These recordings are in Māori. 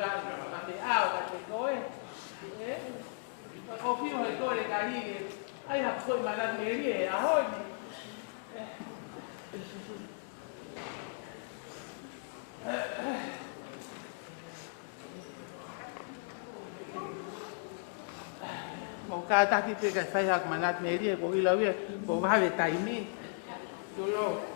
la Fai'aho, la Tekoe. O fio he koe le kahine, ai ha koe mana meri e ahoi. Mo ka taki pe ka sai hak manat meri e ko ilawe ko ha ve taimi. Dolo.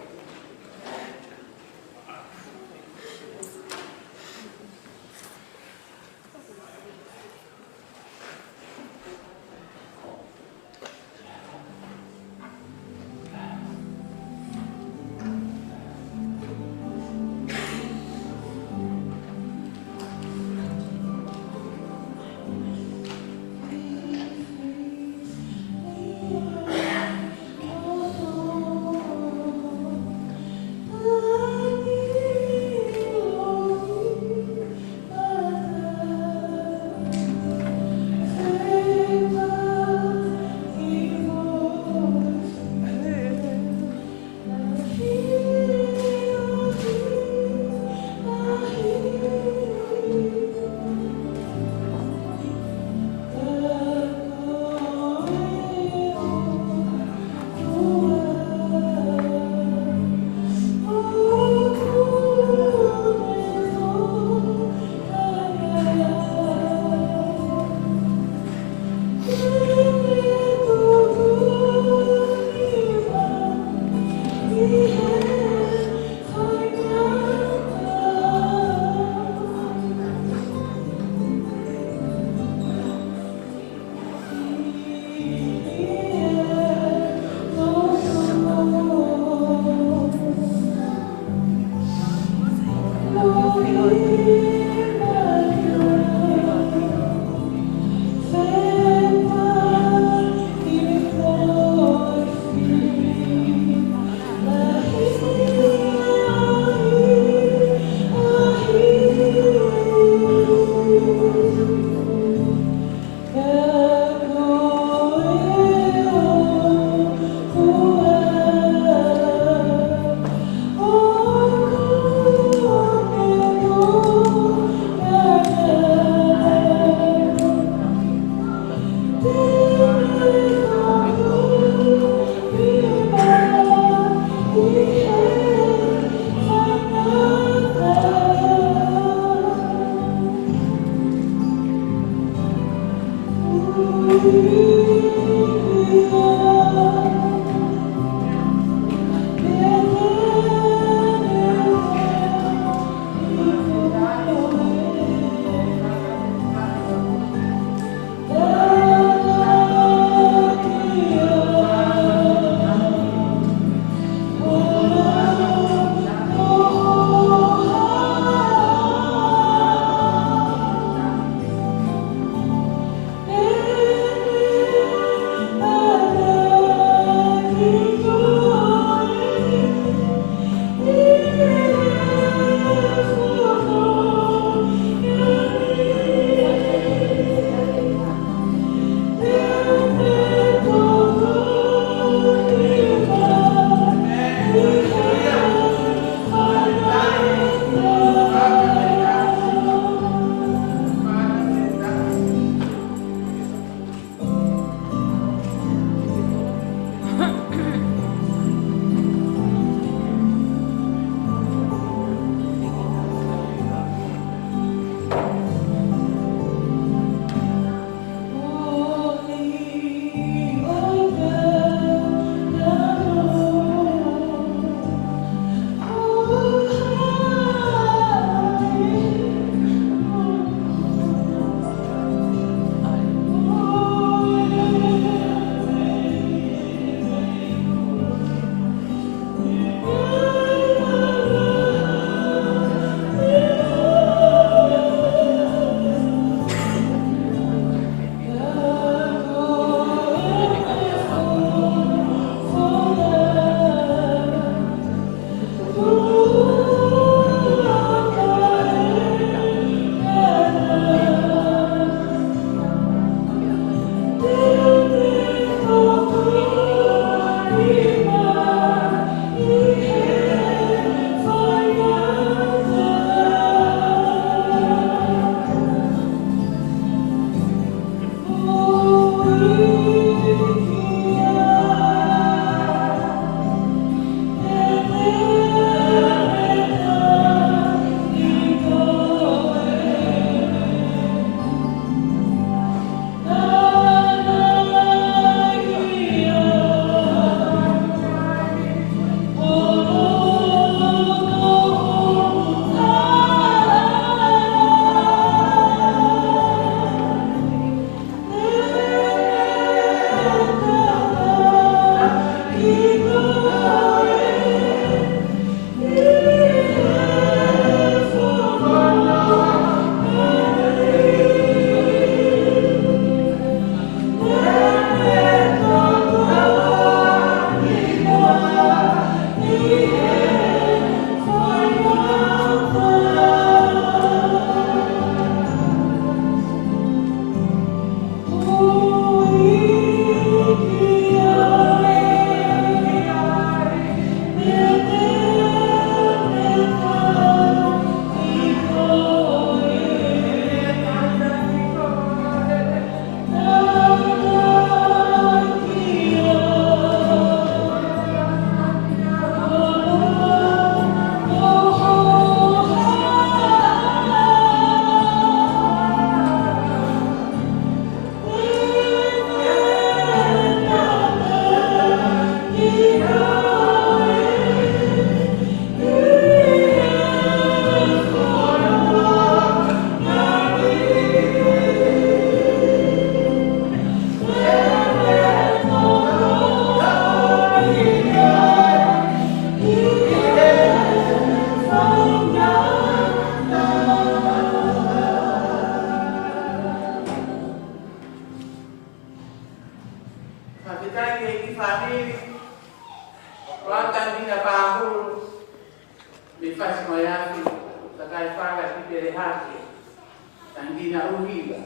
Tangina uhiga.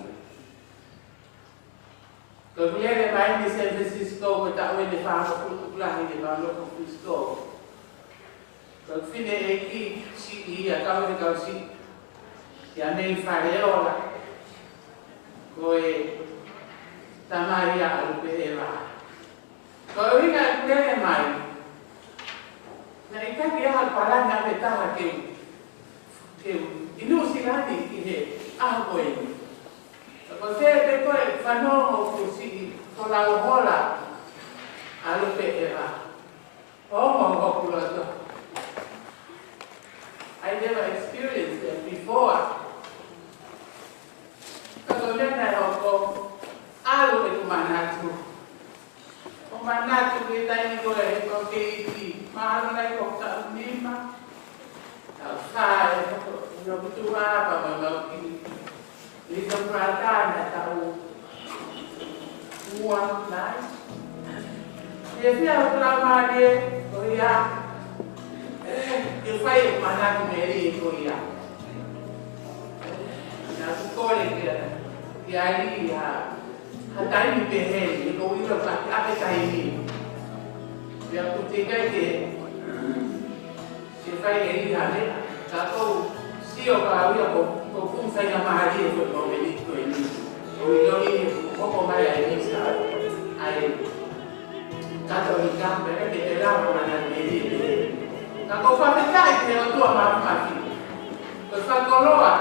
Kemudian main di San Francisco, kita awal di Fai'aho pulang di San Francisco. Kemudian eki si ia kau di kau si, yang main Fai'aho lah. Koi tamaria alupeva. Kau ingat kemudian main. Nah ikan dia hal paling nak betah ke inu silani ke apa ini. Kalau saya betul fano kusi kalau hola alupeva. Oh Kulio tu. I never experienced that before. Kalau dia nak alu itu mana tu? Mana tu kita ini boleh pakai mana lagi kota lima, saya nak betul apa kalau ini tempat tahu uang lain. Jadi lama dia Korea, Fai'aho mana tu meri Korea. Nak sekolah dia. Yari hatai ni behel, kalau itu apa cahaya dia putih ke Fai'aho ini ada, kalau siapa kalau dia kau saya mahari itu kau beli tu ini, kalau ini kau mahari Misa, Kasanita, mereka berjalan mana beli. Kalau kau pakai itu tu apa mati, kalau loa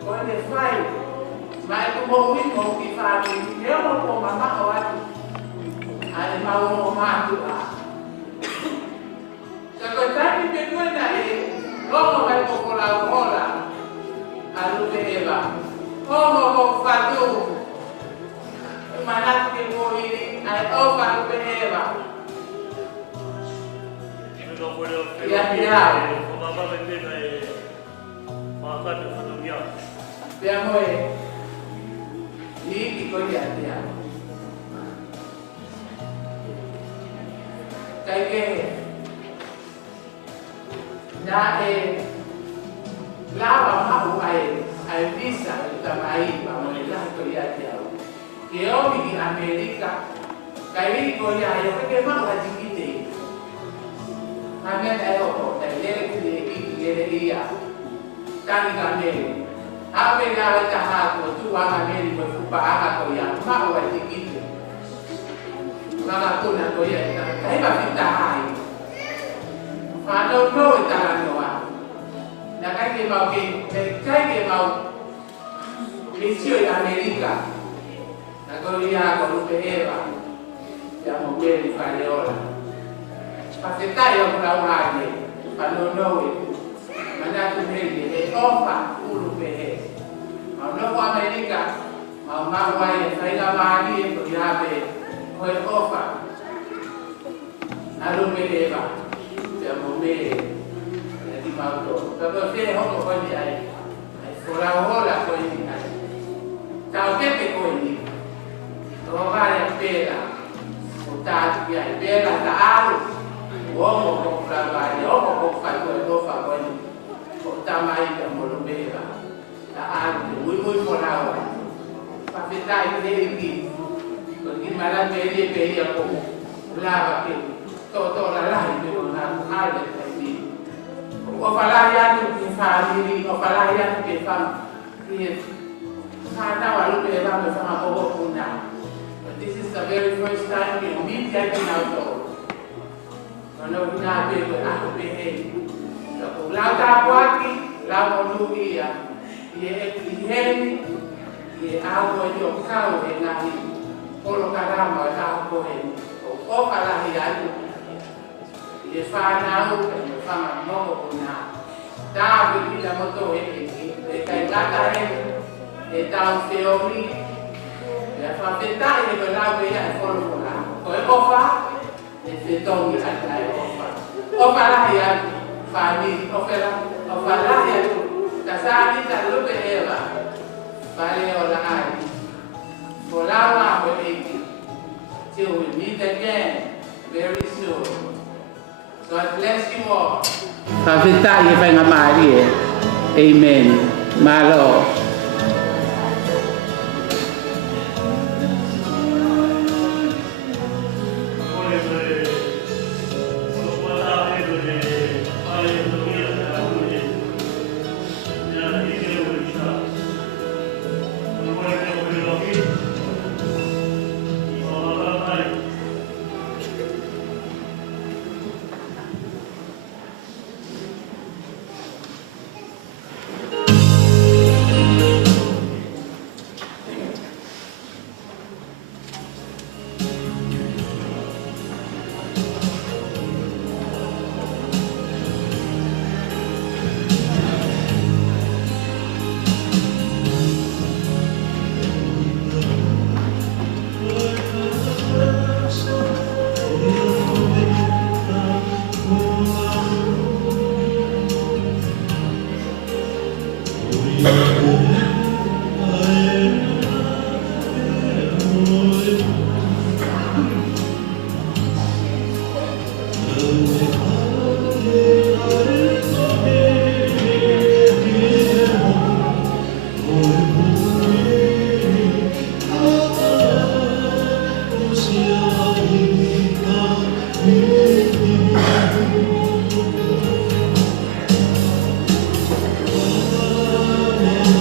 Quando ele vai, vai como o que faz, eu não vou mamar o ato, aí mal não mato lá. Se coitado que pegou daí, como vai popular o rola, a luveva, como vai fazer o manato que vou ir, aí opa a luveva. E a piada. Fiema'u ni Kulio dia. Kaya na lava mau ai Misa tamai pamoja Kulio dia. Keo di Amerika kaya Kulio ya kaya mau hajikite. Hanya ayo dari dia kami kami. Apa yang ada cahaya tu orang Amerika berfupah aku yang mau wajib itu. Maka tu nak kau yang tapi bagi cahaya. Kalau kau tak nak, nak kau mau kau mau misi Amerika. Nak kau lihat kau lupa yang mau beli Fai'aho. Pasti tak yang kau lagi. Kalau itu mana tu beli ofa lupa. Kalau Amerika mau Fakamavae itu dia koi ofa, lalu bela, dia mau bela, jadi mau tu. Kalau Fai'aho koi dia, Fai'aho lah koi dia. Tahu ke koi dia? Kalau orang bela, utar dia bela tak alu, orang mau Fakamavae, orang mau ofa koi, utamai dia mau bela. Muy por ahora. Para ficar ele porque malam ele pedia como lava que todo la live de una área de o falar ya que família o falar ya que fam que cada valo que vamos a fazer o kuna. This is the very first time we meet getting out. Quando na bebo a be la ta aqui la monuia Iheni, agua yo kau engahi, polo karama kau kohen, o kalahi atu, Fiema'u kan fama mo kuna, tahu kita moto kai kata tau teori, ya fapeta ini belau ya polo kuna, kau ofa, tongi ada ofa lah ya, fami ofa lah ya. Kasanita lupa Eva, Fai'aho lai, Polawa wa'iki, till we meet again very soon. God bless you all. Fakamavae Fai'aho Amen. Malo. Amen.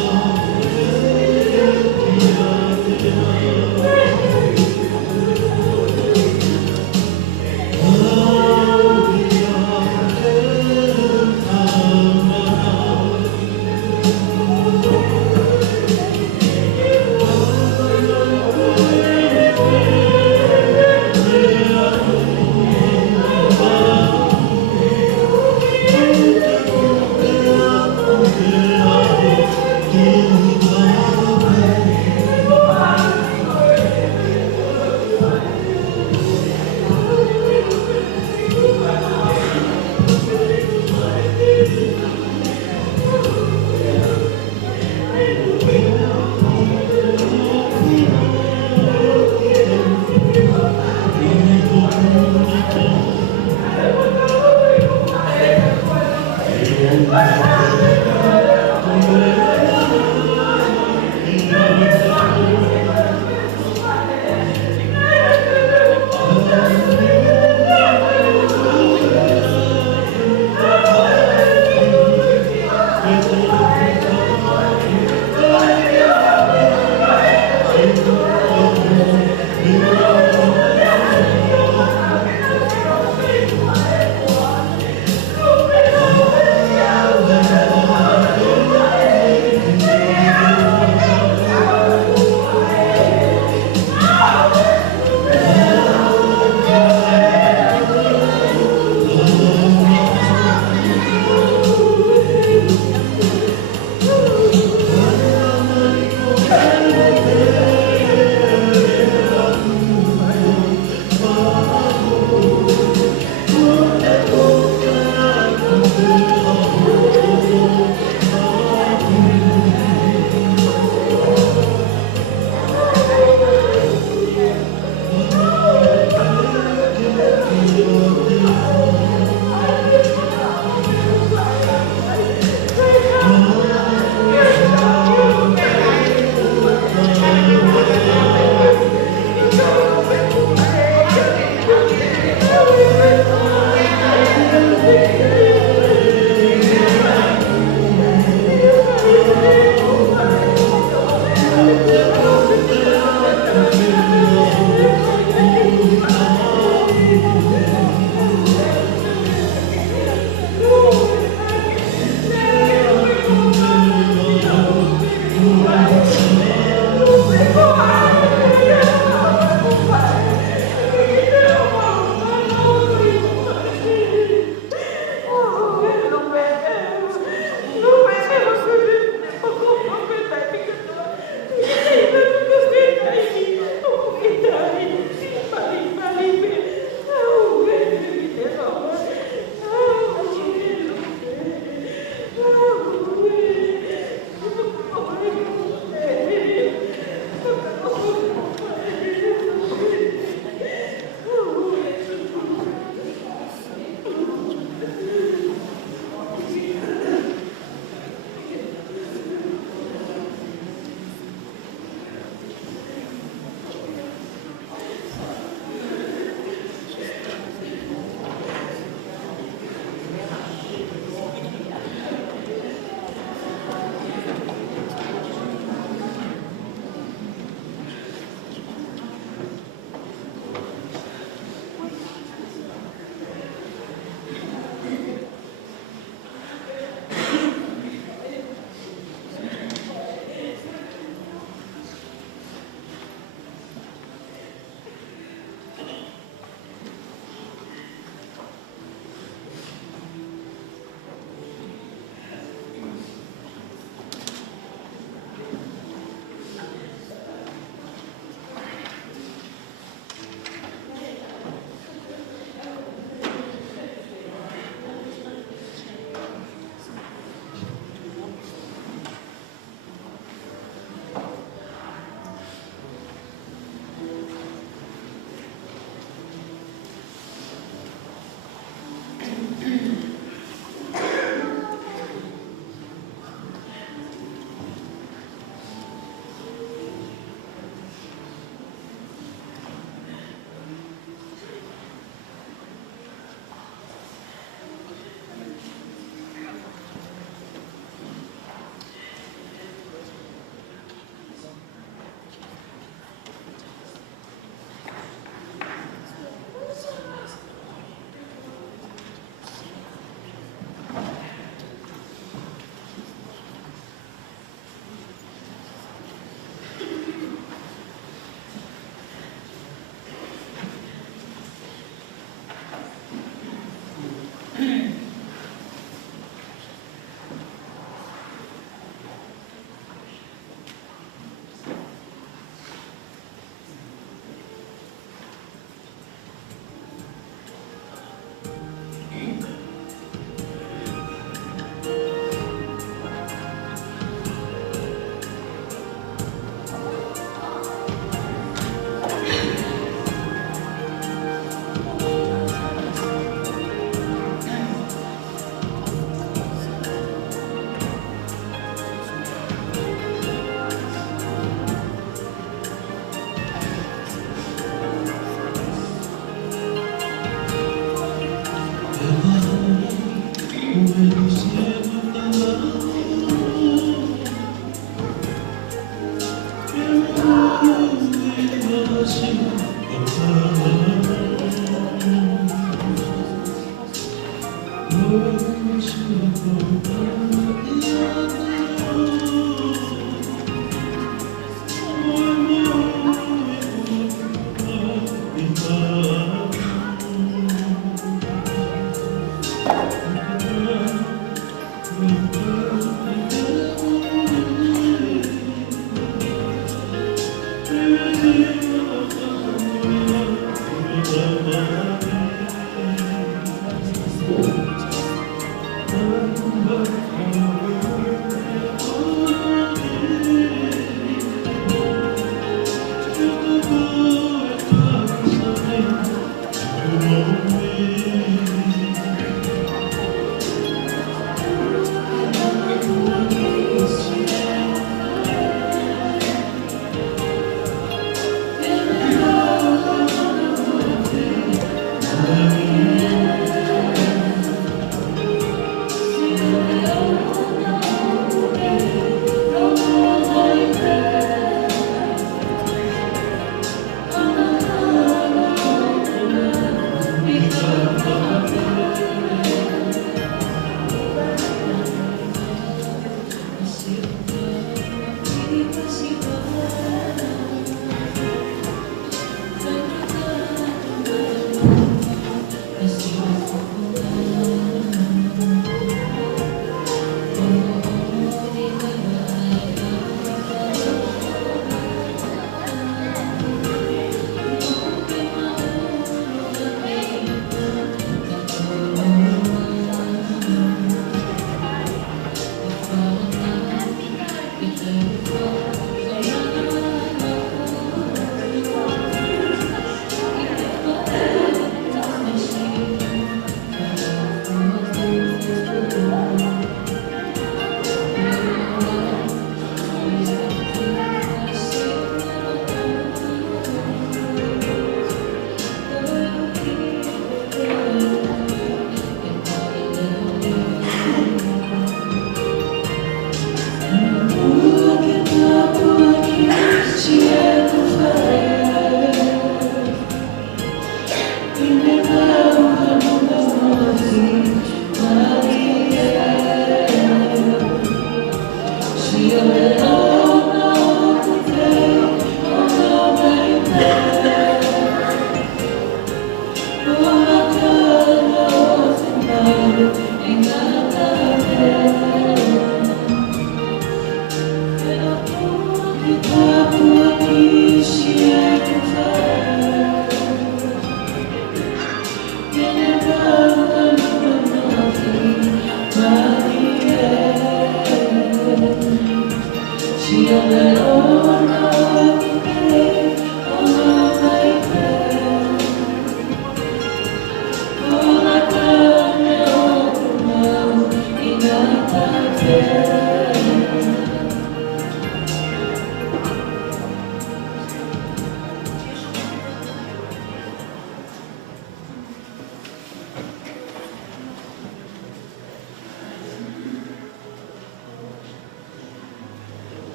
It is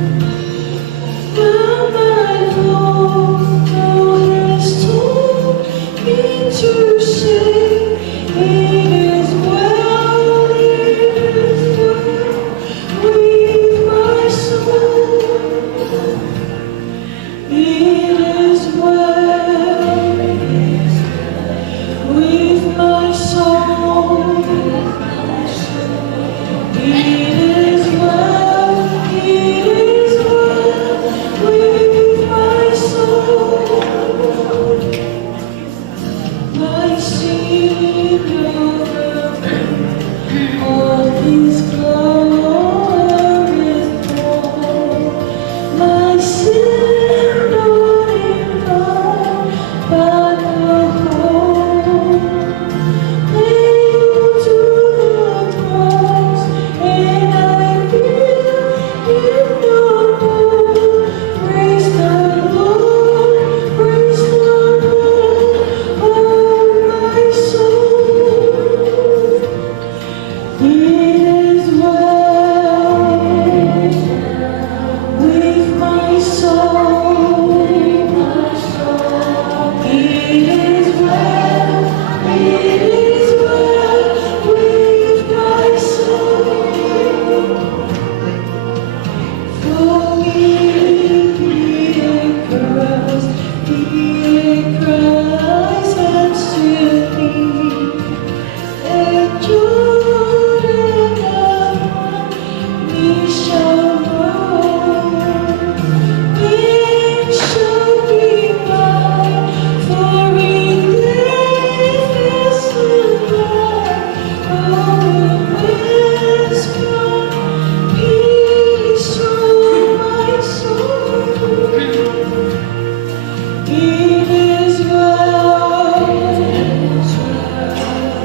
well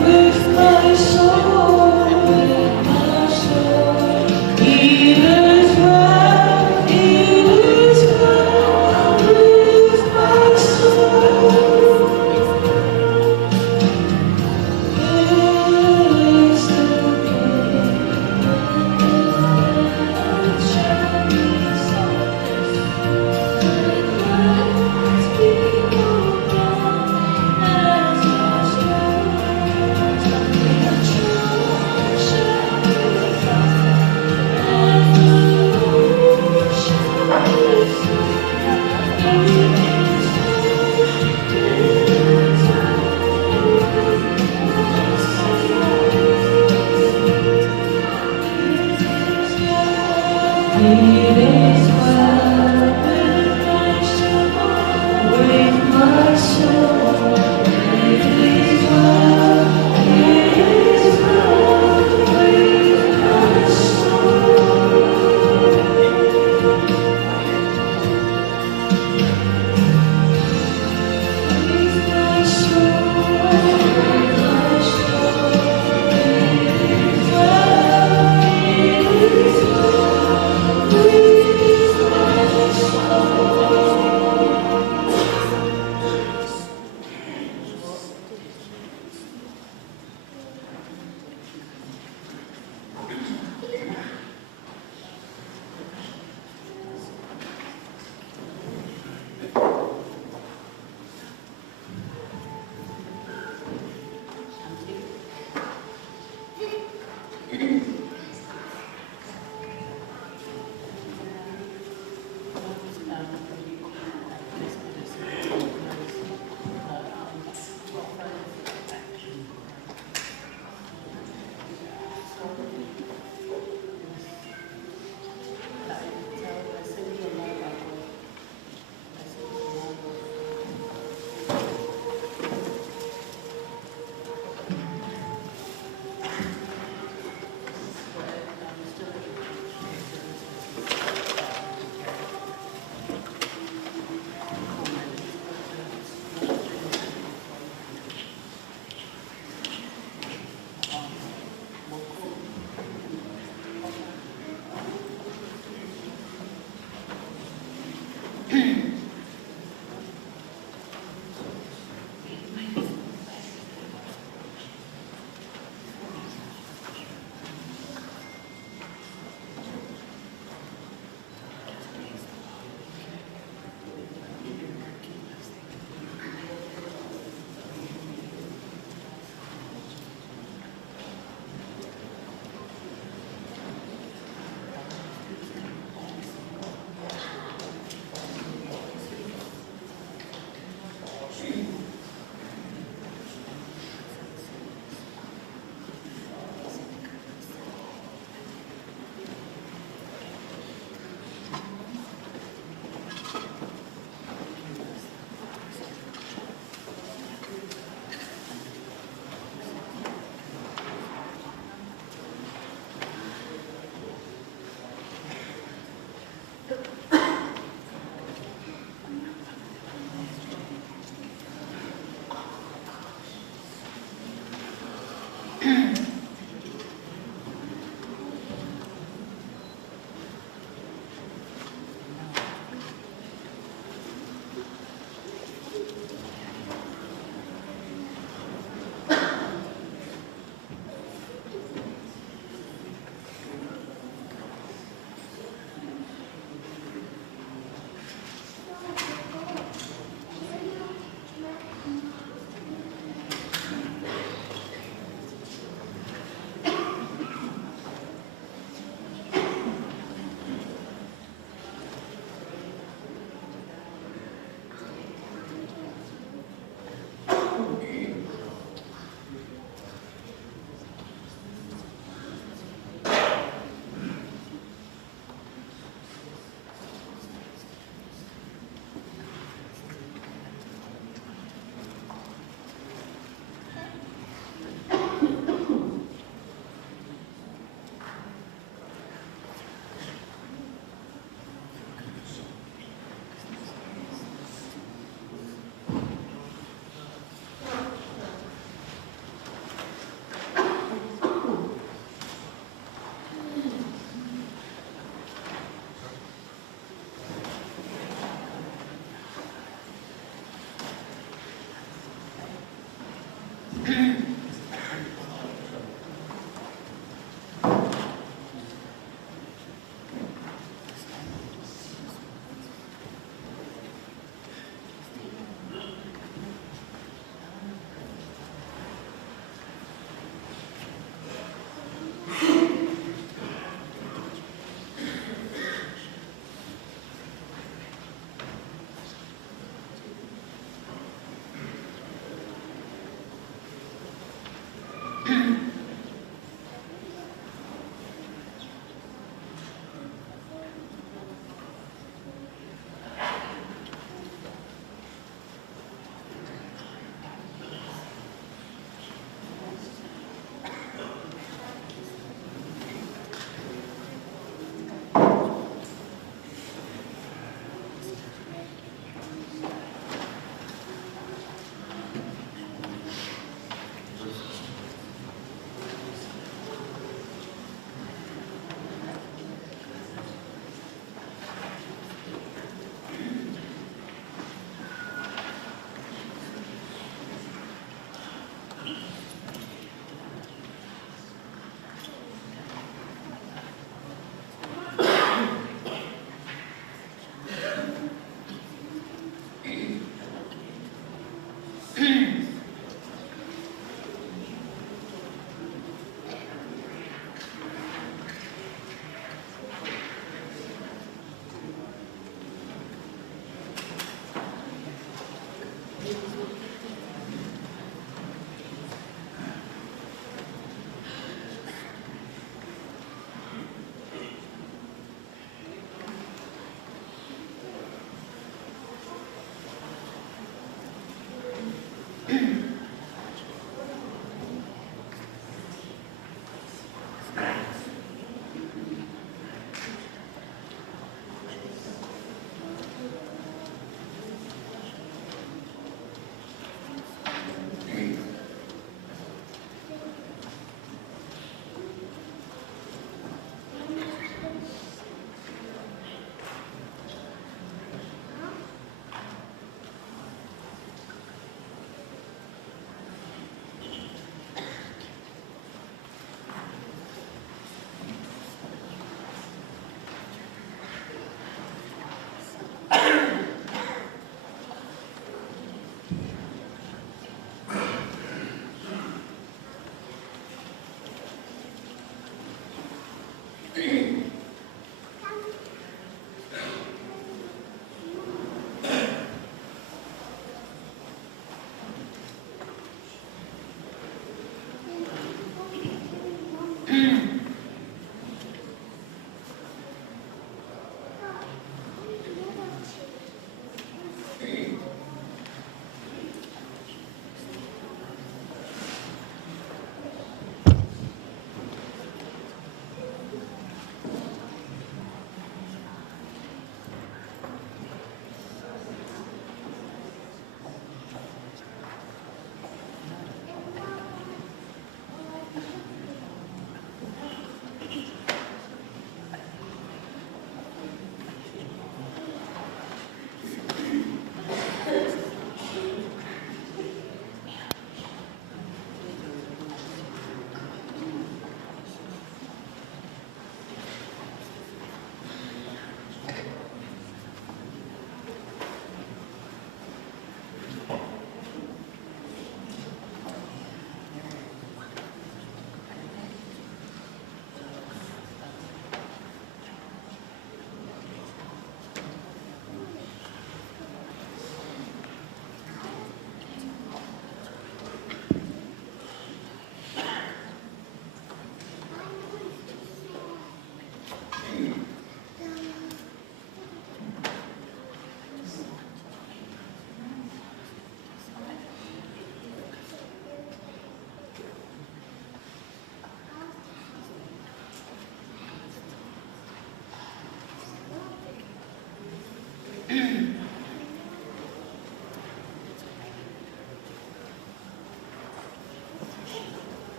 with my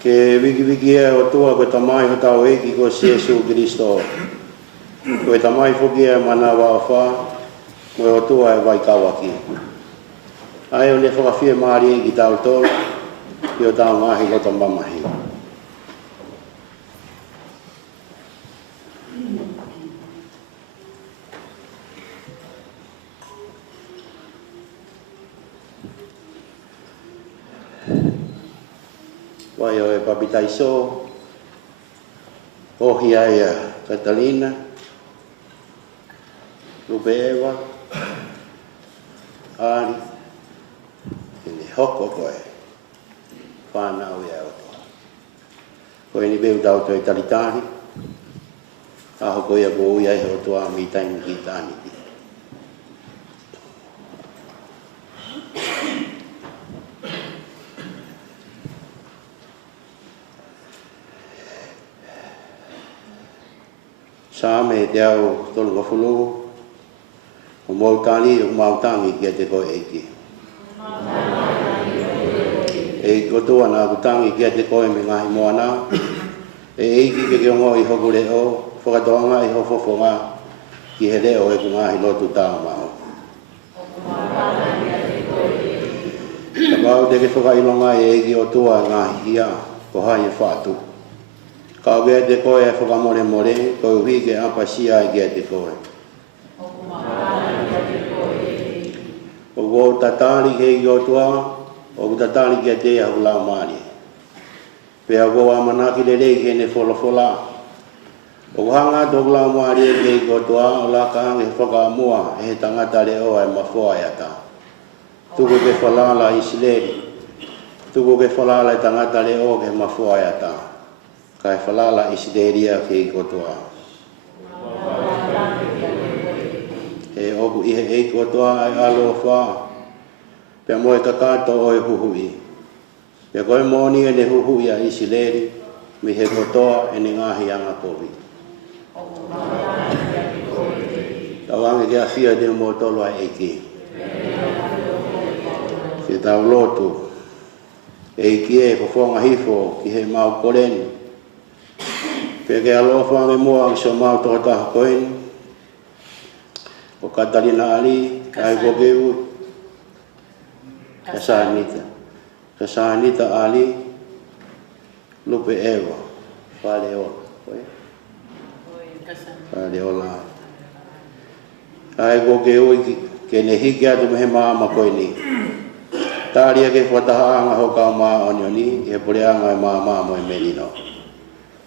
Ke wiki e o tua koe tamai ho tau eki ko Jesu Kristo. Koe tamai whuki e mana wa wha, koe o tua e vai kawaki. Ai o le whakawhia maari eki tau tō, ki o tau ngahi loto mamahi. Wai o e papitaiso, ohi ai a Catalina, Lupe Eva, Ari, ni hoko koe, whanau ia o toa. Koe ni beu tau toi talitari, aho koe a ko uia o toa mi taimi ki tani ki. Same te au tolu ka whulu, o mautani o mautangi kia te koe eiki. E kotoa nā kutangi kia te koe me ngahi moana, e eiki ke kiongo i hoku leo, whakatoanga i hofofo ngā, ki he leo e ku ngahi lotu tāo mao. Ka mau te ke whakailonga e eiki o tua ngahi hia, ko hai e whātu. Ka ue te koe e whakamore more, ko uhi ke apasia e kia te koe. O ko tatari ke i o tua, o ko tatari kia te au lau maari. Pea ko amanaki le rei ke ne wholofola. O ko hanga to lau maari e ke i o tua, o la ka hange whakamua e he tangata le oa e mawhoa e ata. Tuku ke whalala i sileri. Tuku ke whalala e tangata le oa ke mawhoa e ata. Kai whalala isideria ke i kotoa. E oku ihe e kotoa ai alo wha. Pea moe kakato o e huhui. Pea koe moni e ne huhui a isileri, mi he kotoa e ne ngahi anga kovi. Tawange kia fia te mo tolo ai eiki. Ke tau lotu. Eiki e kofonga hifo ki he mau koreni. Peke alofa me mua ang so mau toka taha koen. O Katalina ali, kai kokeu. Kasanita ali, Lupe Eva, Fai'aho. Kai kokeu ke ne hiki atu mehe maama koeni. Tāria ke whataha anga hoka maa onioni, ke pure anga e maama mo e menino.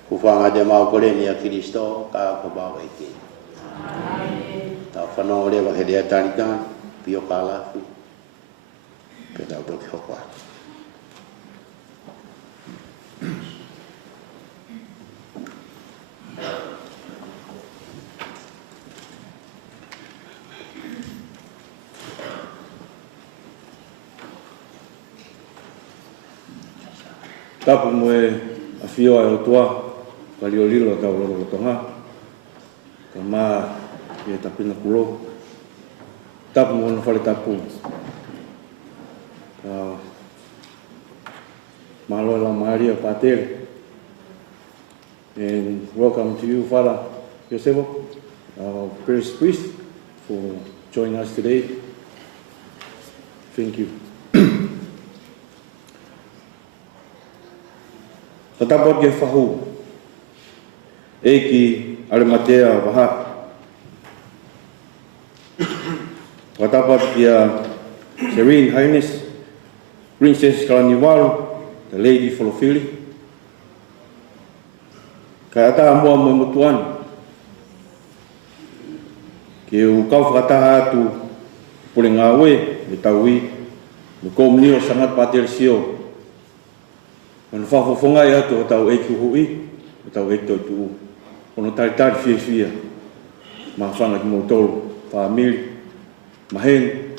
Kufanga de mau koreni a Kristo ka ko ba eki. Ta whanau lewa he rea tanitan, pio kalafu. Peta o toki hokwa. Tapu moe a fio e o toa. Kalio lilo tau lolo tonga, ka maa e tapina kulo, tapu mo na whale tapu. Ka malo la maari o patere. And welcome to you, Father Yosebo, our first priest, for joining us today. Thank you. Tatapot ke whahu. Eki Arimatea waha. Watapat kia Serene Highness Princess Kalaniwalu, the Lady full of Philly. Kai ata mua mutuan. Ke u kau whakataha atu pule ngā we, me taui, me komnio sangat pater sio. Mana whafofongai atu o tau eiki hui, o tau eiki tau tuu. Ono taritari fia, ma whanga ki mautolo, whaamiri, mahen,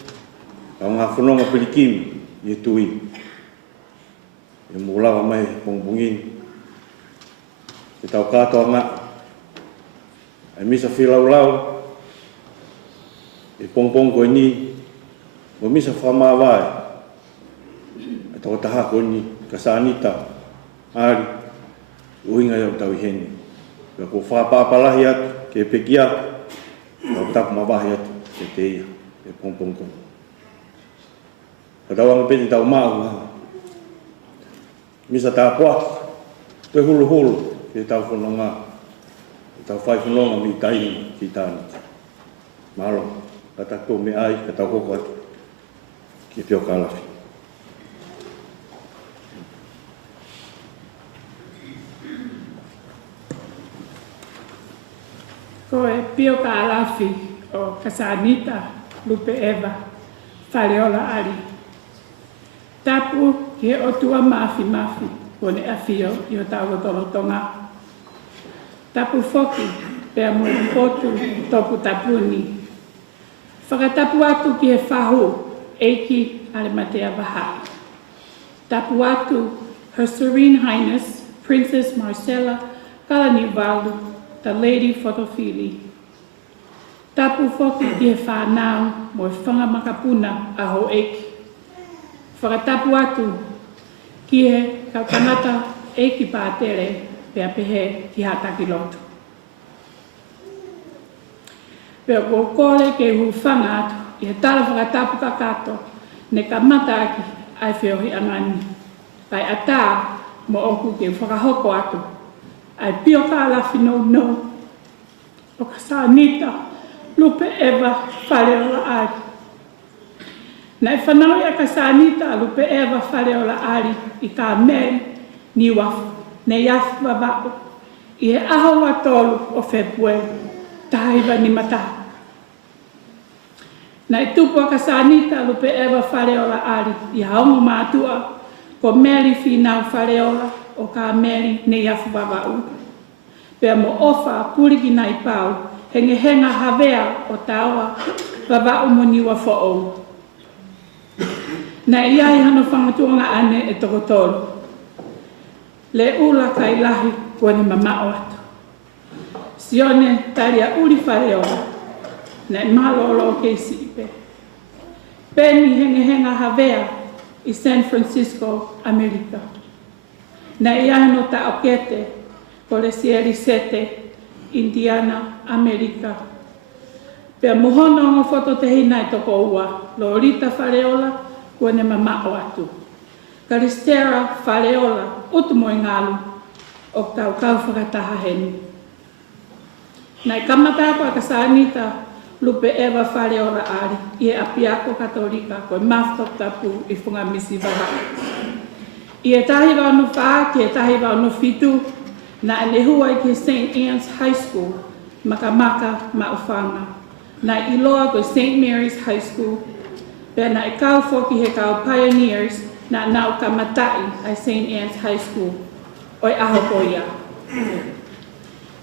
ka ngā whanonga pelikimi, i tui. E mōlawa mai, pongpongini. E tau katoa ngā, e misa whilau, e pongpong koe ni, o misa Fakamavae, e tau taha koe ni, Kasanita, ari uinga ia tau heni. Pea ko whapapalahi atu ke pekia o Fakamavae atu ke te ia e pongpongkong. Katawanga peti tau maa Misa tāpua te hulu hulu ke tau whanonga tau whai whanonga mi taini ki tāni. Mahalo, katako me ai, katau koko atu ki pio kalafi. Ko e pio kalafi o Kasanita lupe Eva Fai'aho ali. Tapu ki o tua mafi kone afio i o tau tolotonga. Tapu foki pea mo potu topu tapuni. Whakatapu atu ki he whahu eiki ale matea waha. Tapu atu Her Serene Highness Princess Marcella Kalanivalu, the Lady Fotofili. Tapu foki ki he whanau mo whangamakapuna aho eiki. Whakatapu atu ki he kaukanata eiki pātere pea pehe ki hataki lotu. Pea ko kore ke huwhanga atu i he tala whakatapu kakato ne ka mataaki ai whiohi angani. Pai ata mo oku ke whakahoko atu ai pio ka alafi no o Kasanita lupe Eva Fai'aho ali. Nai whanau ia Kasanita lupe Eva Fai'aho ali i ka meri ni wafu, ne yafu wawau, i he aho wa tolu o Februari, tahaiwa ni mata. Nai tupu a Kasanita lupe Eva Fai'aho ali i haongo mātua ko meri Fiema'u Fai'aho o ka meri ne yafu wawau. Pea mo ofa puriki nai pau, henga havea o taua wawau mo niwa fo'ou. Na iai hano whangatuanga ane e tokotolo. Le ula kai lahi kone mamao atu. Sione taria uli Fai'aho, na malolo ke sipe. Peni henga havea i San Francisco, Amerika. Na iai no ta okete ko le Sierra Sete, Indiana, Amerika. Pea mohono ngo foto te hina i toko ua, lo Rita Fai'aho kone mamao atu. Karistera Fai'aho utu mo ngalu o tau kau whakataha heni. Nai kamata ko a Kasanita lupe Eva Fai'aho ali i e apiako katolika ko mafto tapu i whunga misi waha. I e tahi wau no wha ki e tahi wau no fitu na e lehua ki St. Anne's High School makamaka maufanga. Na i loa ko St. Mary's High School pea na e kau foki he kau pioneers na nau kamatai ai St. Anne's High School oi aho ko ia.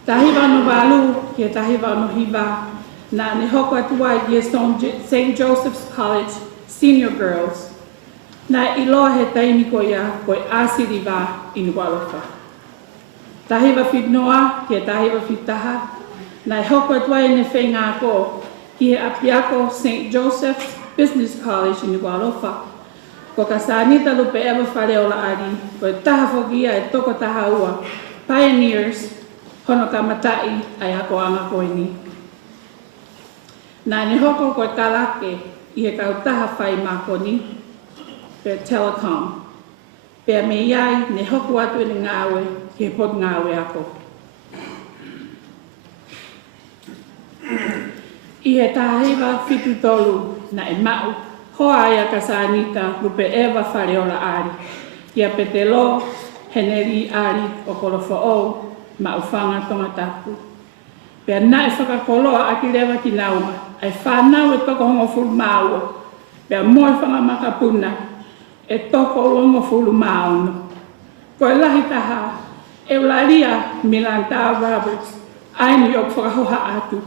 Tahi wau no walu ki e tahi wau no hiva na ne hoko atuai ki e St. Joseph's College Senior Girls na i loa he taimi ko ia ko e asiri wā i Nualofa. Tahi wa whitnoa ki e tahi wa whitaha na e hoko atuai ne whenga ko ki he apiako St. Joseph's Business College in Nualofa. Ko Kasanita lupe Eva Fai'aho ali, ko e taha fokia e toko taha ua, pioneers, hono kamatai ai ako anga koe ni. Nā ne hoko ko e kalake i he kau taha whai mako ni, pe telecom. Pea me iai ne hoko atu e ngawe ki he pot ngawe ako. I he tahiwa whitu tolu na e mau, hoa ia Kasanita lupe Eva Fai'aho ali. Ia petelo, heneri ali o kolofo'ou, maufanga tonga tapu. Pea na e whakakoloa aki lewa ki nauma, ai whanau e toko hongo fulu māua. Pea moe whangamakapuna e toko hongo fulu māuno. Ko e lahi taha, e ularia Milanta Roberts, aini o whakahoha atu.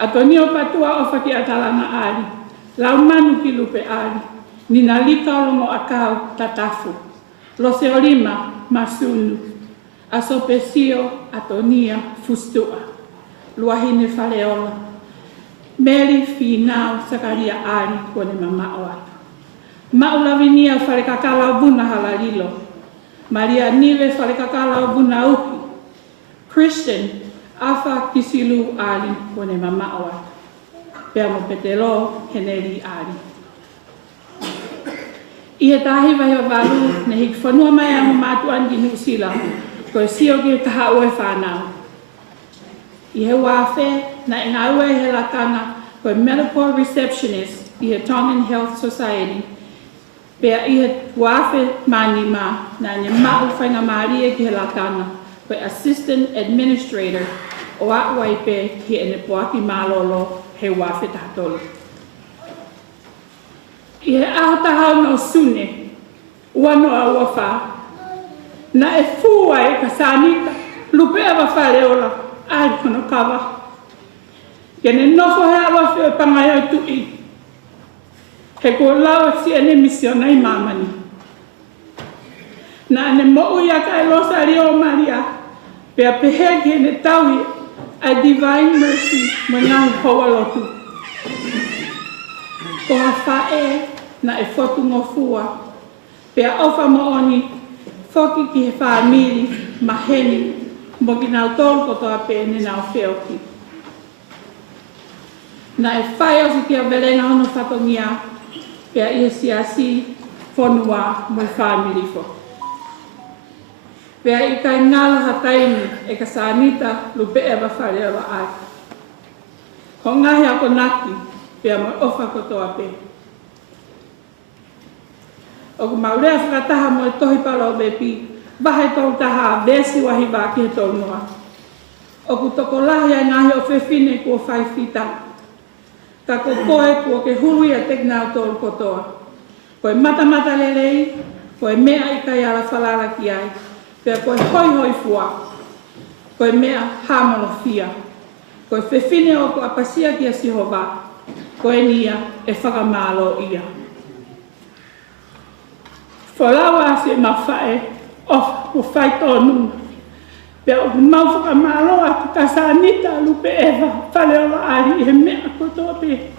Ato ni o patua o whaki atalanga ali, lau manu ki lupe ali, ni na lika longo akau tatafu, lo se olima masunu, aso pesio atonia fustua, luahine Fai'aho, Mary Fiema'u sakaria ali kone mamao atu. Maulavinia whare kakala buna halalilo, Maria niwe whalekakala o buna uki. Christian, afa kisilu ali kone mama o atu. Pea mo petelo heneri ali. Ia tahi vai o valu ne hiki whanua mai a mo matu andi New Zealand. Koe sio ki taha ue whanau. I he wafe na ngā ue he lakanga koe medical receptionist i he Tongan Health Society. Pea i he wafe manima na ne mau whainga maria ki he lakanga koe assistant administrator o aʻuai pe ki e ne poaki malolo he wafe tahatolu. I he ahotahau no sune ua noa ua wha na e fua e Kasanita lupe awa whaleola ai kono kawa. Ke ne nofo he awa whio pangai o tui. He ko lawa si ene misiona i mamani. Na ane mo uia ka e losa rio Maria. Pea pehe ki ne taui a divine mercy mo ngai hoa lotu. Ko ha whae na e fotu ngofua. Pea ofa mo oni foki ki he whaamiri maheni mo ki nau tōru kotoa pe ne nau whioki. Na e whai o si kia velenga hono whatongia pea i he siasi whonua mo i whaamiri fo. Pea i kai ngala hataini e Kasanita lupe ewa wharewa ai. Ko ngahi ako naki pea mo ofa kotoa pe. O ku maurea whakataha mo e tohi palo bepi, wahe tau taha vesi wahi waki he tau noa. O ku toko lahi a ngahi o whewhine kua whai whita. Ka ko koe kua ke hui a teknau tolu kotoa. Koe mata lelei, koe mea i kai ala whalala ki ai. Pea koe hoi fua, koe mea hamono fia. Koe whewhine o ku apasia ki a Sihova, koe nia e whakamalo ia. Whalawa se mawhae o whai tonu. Pea o mau whakamalo atu Kasanita lupe ewa whaleola ari he mea kotoa pe.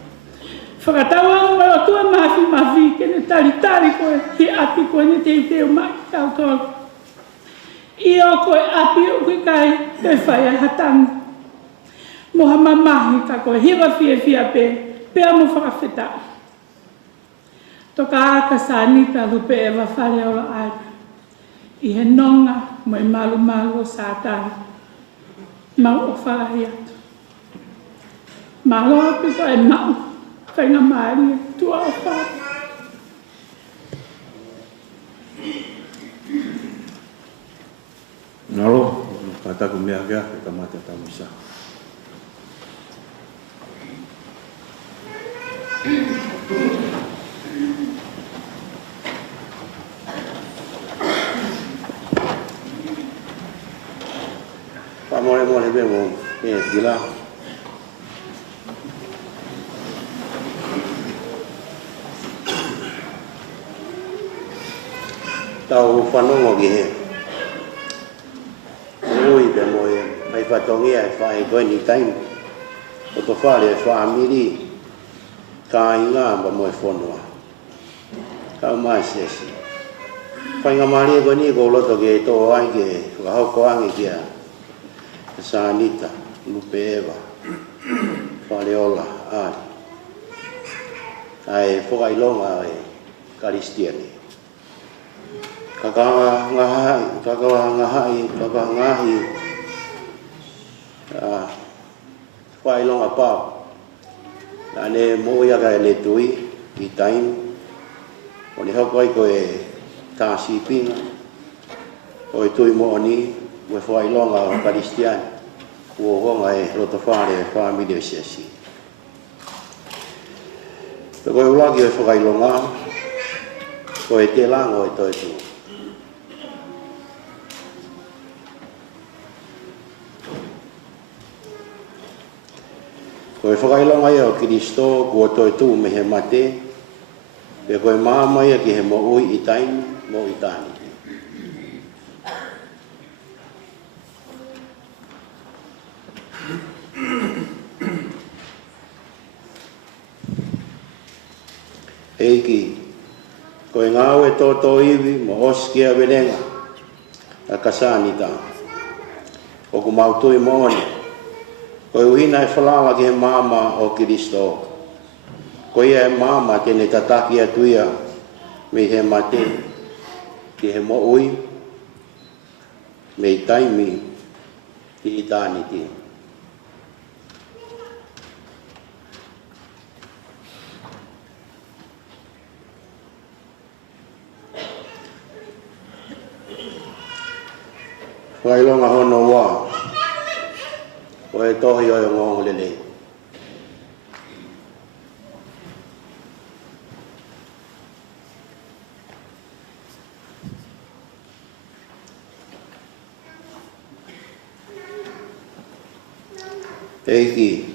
Whakatawa mai o tua mafi ke ne tari koe he api koe ne te mai tau tolu. I o koe api o koe kai te whai a hatang. Moha mamahi ka koe hiwa fia pe pea mo whakawheta. Toka a Kasanita lupe ewa whaleola ai. I he nonga mo i malu o sātai. Mau o whalahi atu. Malo api ko e mau. Whainga maari tua o whalahi. Nalo, kata ku mea kia, ka mata tau Misa. Mole bemo gila. Tau whanongo ki he. Ui bemo e mai whatongia e whae koe ni taim. O to whare e whaamiri ka inga ma mo e whanua. Kau mai sesi. Whainga maari e koe ni ko loto ke tō ai ke whakahoko angi kia. Kasanita, lupe ewa, whaleola, ari. Ai whakailonga e karistiani. Kakawa ngahi, whakailonga pāp. Nane moia kai le tui, i taim. O ni hoko ai koe tāsi pinga. O e tui mo oni. Ue whailonga o karistiani, ua honga e roto whare e whaamiri o siasi. Pe koe ulaki o e whakailonga, koe te lango e toi tu. Koe whakailonga e o Kiristo, kua toi tu me he mate, pe koe māmai ki he mo ui i taim, mo i tāni. Eiki, koe ngāu e tōtō iwi mo oskia wenenga, a Kasanita. O ku mautui mooni. Ko uhina e whalala ki he mama o Kiristo. Ko ia he mama tene tataki atuia me he mate ki he mo'ui me i taimi ki i tāniti. Whailonga hono wā, o e tohi o e ngongo lelei. Eiki,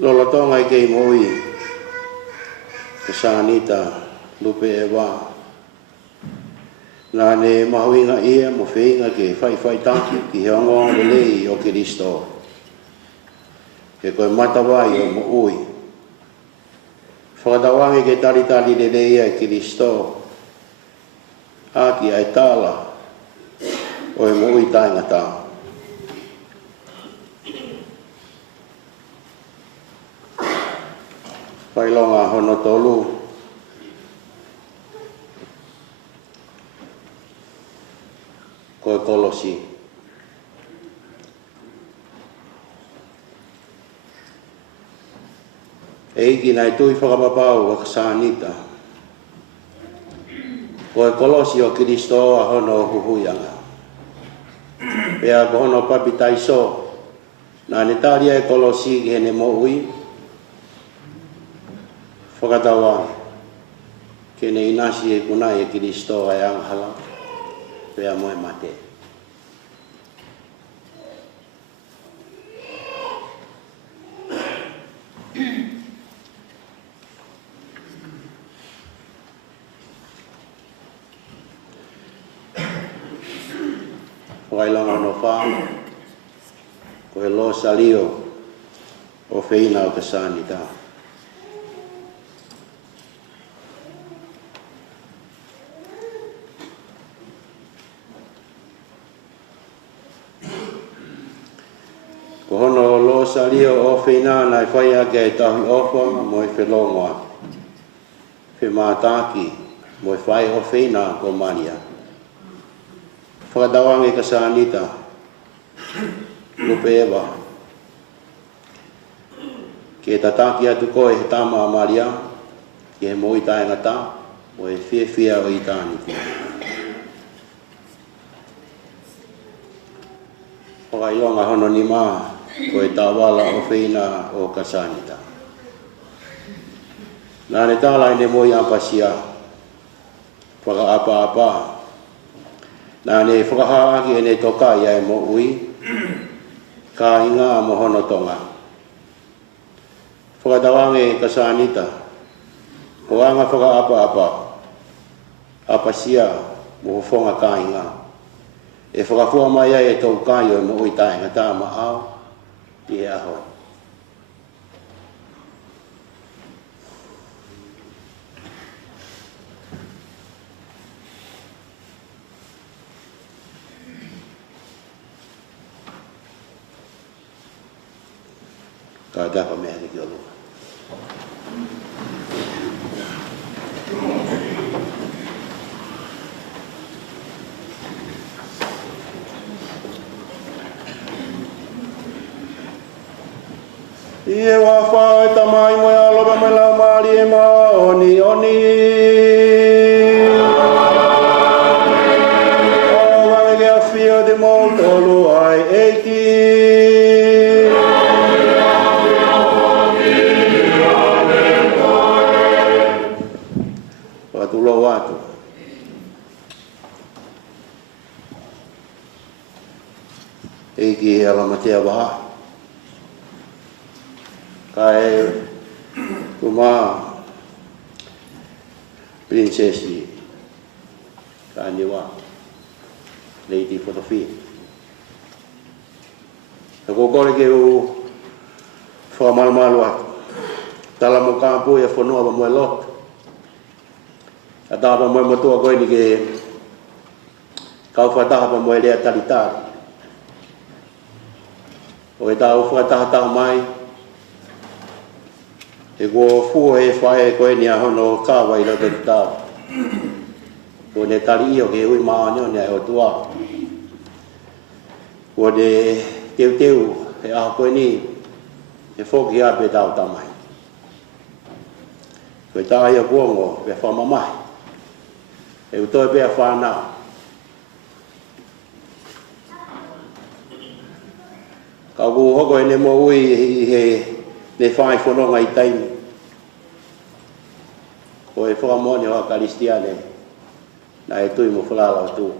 lolotonga i kei moi, Kasanita, lupe e wā. Nā ne mahuinga ia mo whainga ke whai tanki ki he ongonga lelei o Kiristo. He koe matawai o mo ui. Whakatawangi ke tari lelei a Kiristo. Aki ai tāla o e mo ui tainga tā. Whailonga hono tolu. Koe kolosi. Eiki nai tui whakamapau a Kasanita. Koe kolosi o Kiristo a hono huhuianga. Pea ko hono papi taiso. Nā ne tāria e kolosi ki hene mo ui. Whakatawa. Kene inasi e kunai e Kiristo a anghala. Pea moe mate. Whailonga no wha, ko he lo salio o Fiema'u Kasanita. Ko hono lo salio o Fiema'u nai whai ake e tahi ofa mo e whelongoa. Fiema'u mo e Fai'aho Fiema'u ko Maria. Whakatawangi Kasanita, lupe ewa. Ke tataki atu koe he tama Maria, ki he moi taenga tā, o e whia o i tāniti. Whakailonga hono ni mā, ko e tāwala o whina o Kasanita. Nā ne tālai ne moi ampasia, whakaapa. Nā ne whakahaaki e ne toka ia e mo ui, ka inga mo hono tonga. Whakatawange Kasanita, ko anga whakaapa, apasia mo whonga ka inga. E whakafua mai ai e tau kai o e mo ui taenga tā maau, i he aho. Ka dapa mea ki o lua. Ie wawha e tamai mo e aloba mai lau maari e maa oni. O wange ke a whio de mou tolu ai eiki. Watulo watu. Eiki e alamatea waha. Kai kuma princesi kaniwa lady photography ko kore ke u formal malwa tala mo kampo e fono ba mo lot ata ba mo to ko ni ke kau whataha pa moe lea talitari. O e tau whataha mai, e go fua e whae koe ni a hono kawa i loto tau. Ko ne tali o ke ui maanyo ni a o tua. Ko ne teu e aho koe ni, e whoki a pe tau tamai. Ko e tahi a kuongo pe whamamai. E utoe pe a whanau. Ka ku hoko e ne mo ui i he ne whai whanonga i taimi. Ko e whakamoni hoa karistiane na e tui mo whalala o tu.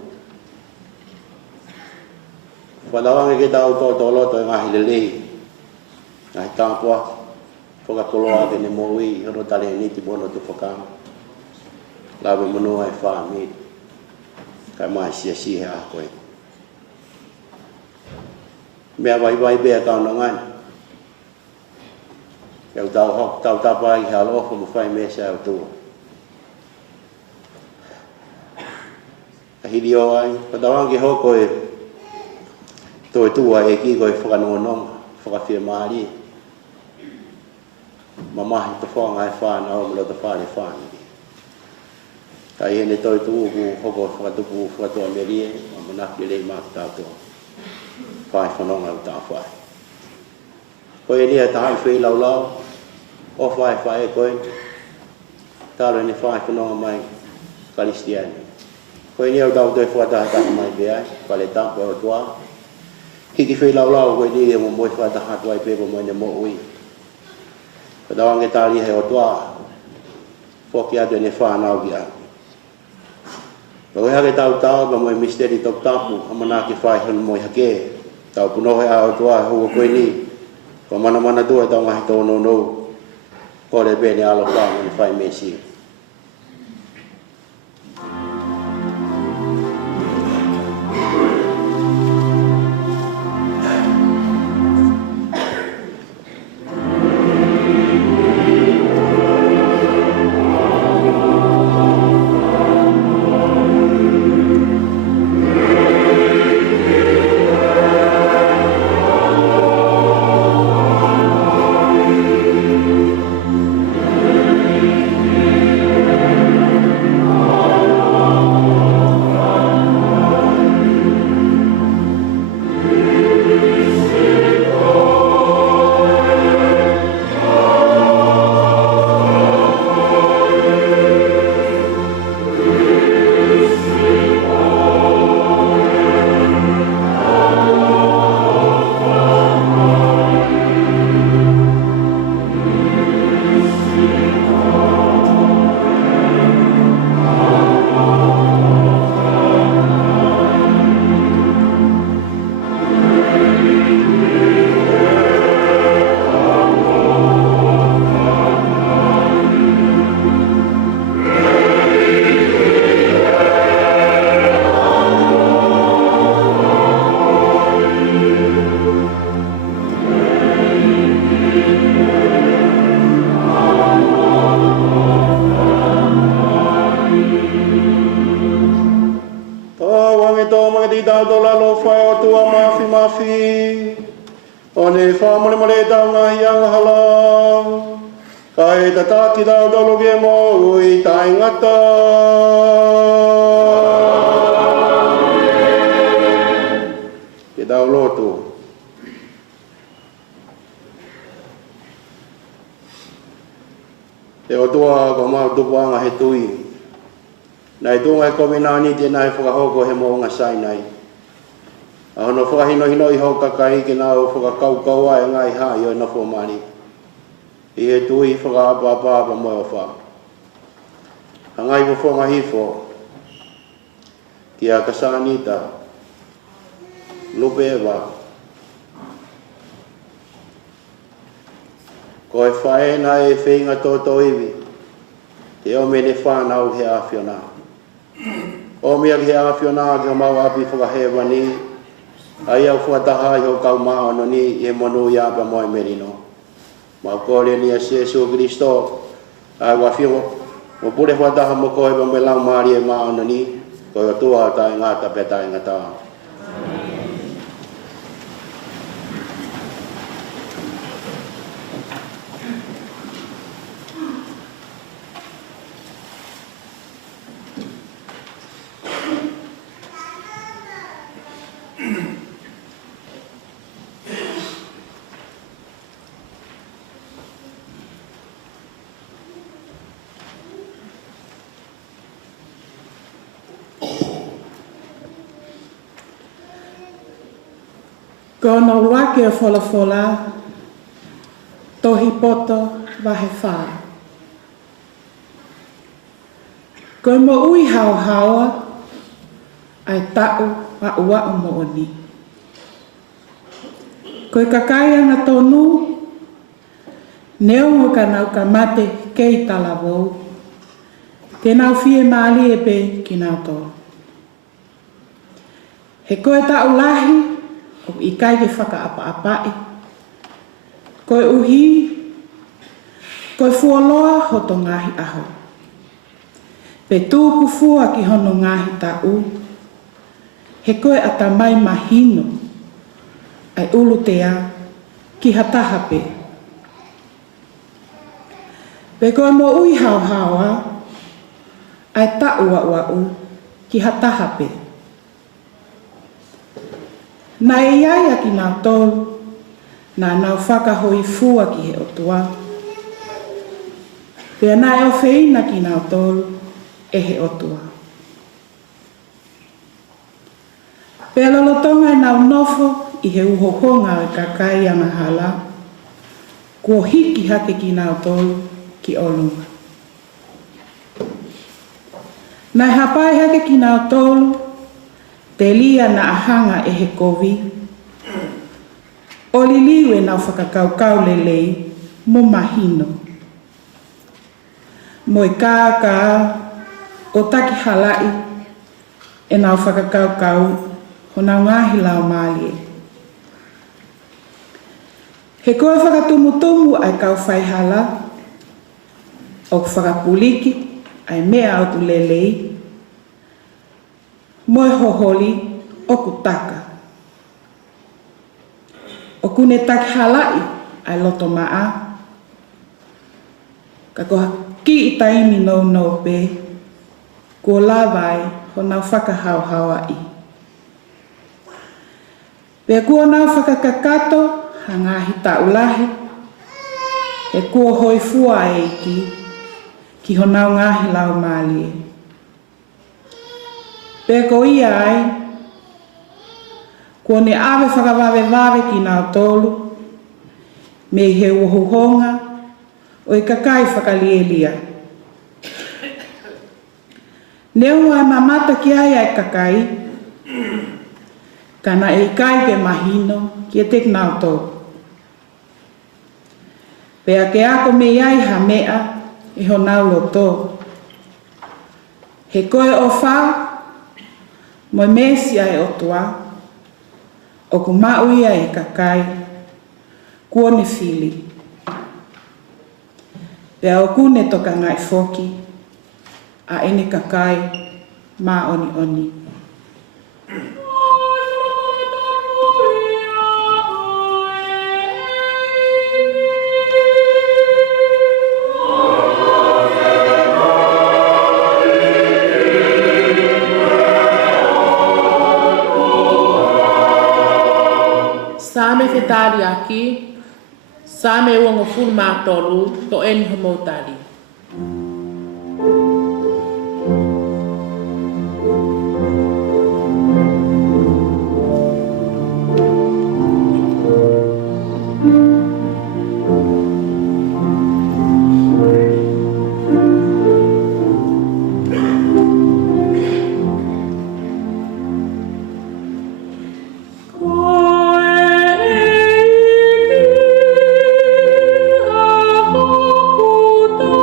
Whanawange ke tau tō loto e ngahi lelei. Ngahi tāpua. Whakakoloa ke ne mo ui i hono tale niti mono tu whakama. Lawe manua e whaami. Kai mai sia sihe a koe. Mea vai bea kauna ngani. Kau tau tapa i halo ofu mu whai mesa au tua. Ahiri o ai, patawangi hoko e toi tua e ki koe whakanononga, whakafiemari. Mamahi to whanga e whana o mula to whare whani. Kai hene toi tua ku hoko whakatupu whakatua merie, mamanaki rei maki tātua. Whai whanonga u tā whai. Koe e nia tahi whi lau, o whai e koe, tālo e ne whai whanonga mai karistiani. Koe nia u tau toi whataha mai beai, kale tampo o tua. Hiki whi lau koe nia mo moi whataha tuai pepo moi ne mo ui. Ko tawange tāli he o tua, whoki atu e ne whanau ki atu. Koe hake tau ka moi misteri tok tapu, hamanaki whai honu moi hake. Tau punohe a o tua hua koe ni. Ko mana tua tau ngahi tōno nou. Ko le bene alo whanga ni whai mesi. Kominani te nai whakahoko he moonga sai nei. A hono whakahino i hau kakai ke nau whakakau ai ngai hai o nofo mani. I he tui whakaapa moe o wha. Hangai mo whonga hifo ki a Kasanita, Lupewa. Ko e whaena e whinga tōtō iwi, te o mene whanau he awhiona. O mea ki he awhiona ki o mau api whakahewa ni, ai au whataha i ho kau maa ono ni i he monu i apa moe merino. Mau kore ni a Jesu Kristo, ai wawhio, o pure whataha mo koe pa me lau maari e maa ono ni, Ko o tua ta ngata peta ngata. Kono wake o fola tohi poto wahe wha. Koe mo ui hao haoa ai tau wa ua o mo oni. Koe kakai anga tonu neo mo ka nau ka mate kei tala wou. Te nau Fiema'u e pe ki nau tō. He koe tau lahi o i kai ke whakaapa-apai. Koe uhi, koe fuoloa ho to ngahi aho. Pe tūku fua ki hono ngahi tau, he koe ata mai mahino, ai ulu tea ki hatahape. Pe koe mo ui hao haoa, ai tau wau ki hatahape. Na e iaia ki nau tolu, na nau whakahoi fua ki he otua. Pea na e o whina ki nau tolu, e he otua. Pea lolotonga e nau nofo i he uhohonga o kakai anga hala, kua hiki hake ki nau tolu ki olunga. Na e hapai hake ki nau tolu, te lia na ahanga e he kovi. O liliu e nau whakakaukau lelei mo mahino. Mo i kā o taki halai e nau whakakaukau ho nau ngahi lau mālie. He koe whakatumutumu ai kau whaihala o whakapuliki ai mea o tu lelei. Moe hoholi o kutaka. O kune taki halai ai loto maa. Ka koha ki i taimi no pe. Kua lawai ho nau whakahauhaua i. Pea kua nau whakakakato ha ngahi taulahi. He kua hoi fua e ki ho nau ngahi lau mālie. Pea ko ia ai, kua ne awe whakawawe ki nau tolu, me he uhohonga, o i kakai whakalielia. Neu ai mamata ki ai kakai, kana e kai ke mahino ki e tek nau tolu. Pea ke ako me ai ha mea e ho nau loto. He koe o whau, mo mesi ai o tua, o ku maui ai kakai, kua ne fili. Pea o kune toka ngai foki, a ene kakai, ma oni oni. Same te tali aki, same uongo fulu mātoru, to eni homo tali. Oh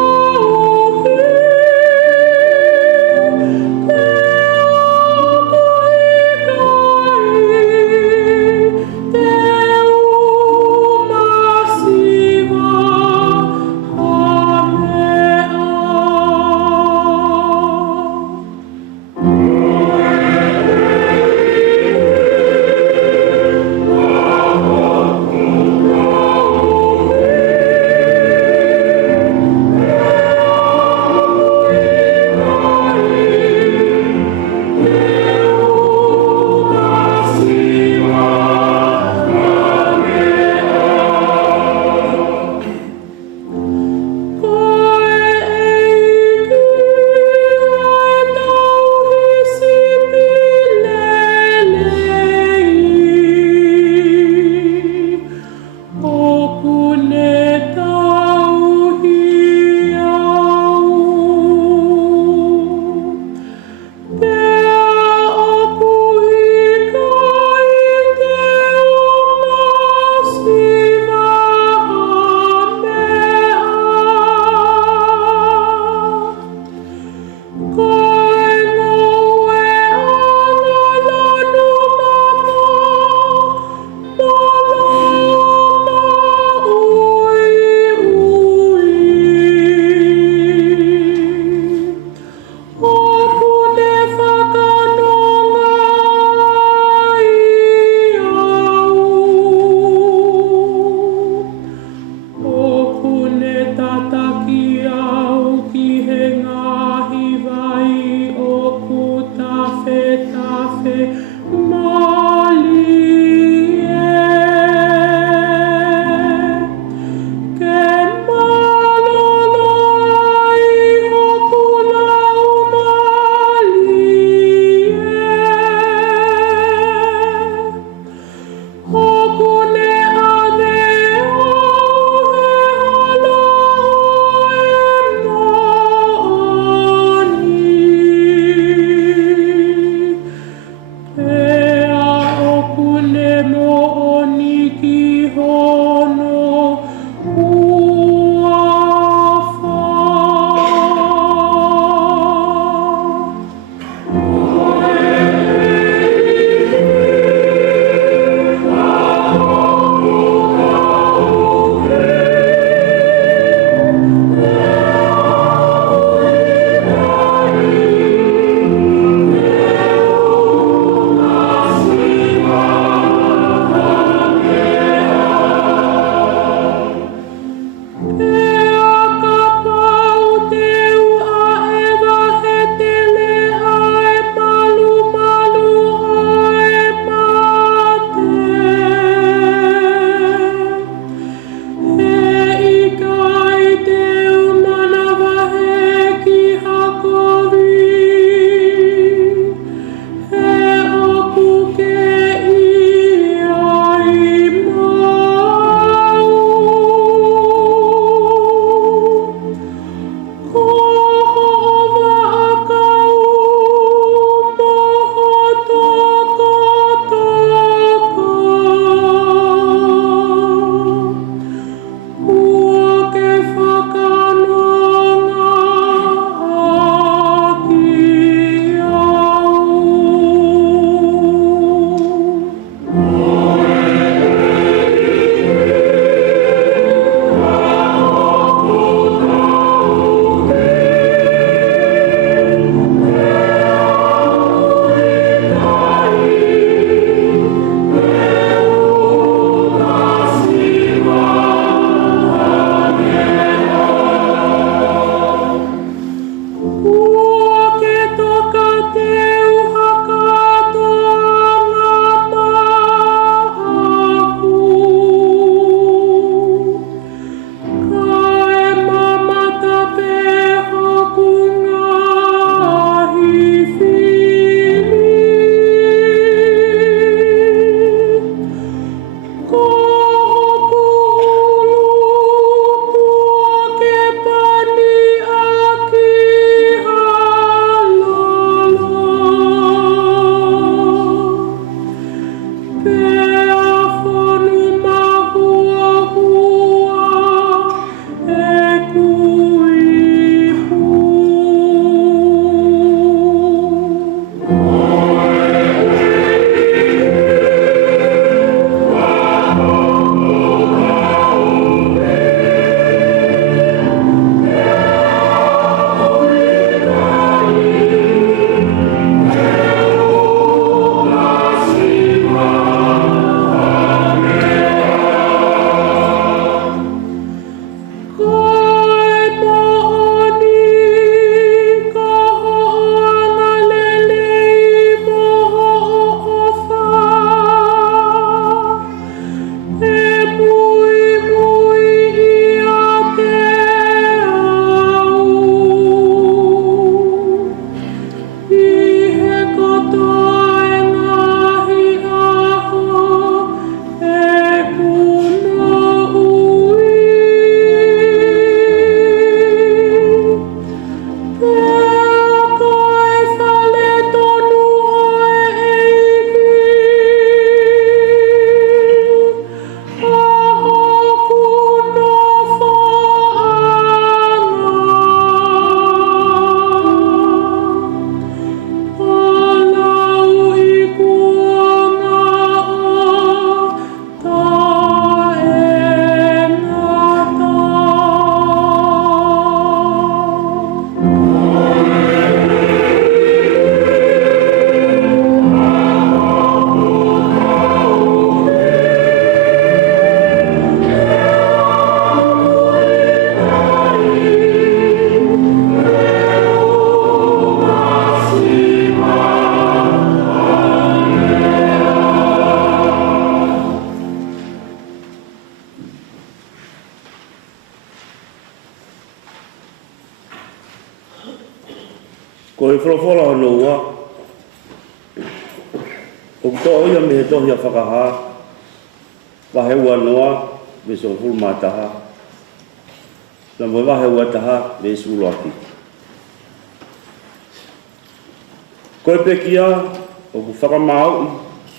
wholofola no ua. O kuto ia me he tohi a whakaha. Wahe ua noa, me so fulma taha. Na mo wahe ua taha, me sulu aki. Koe pekia, o ku Fakamavae,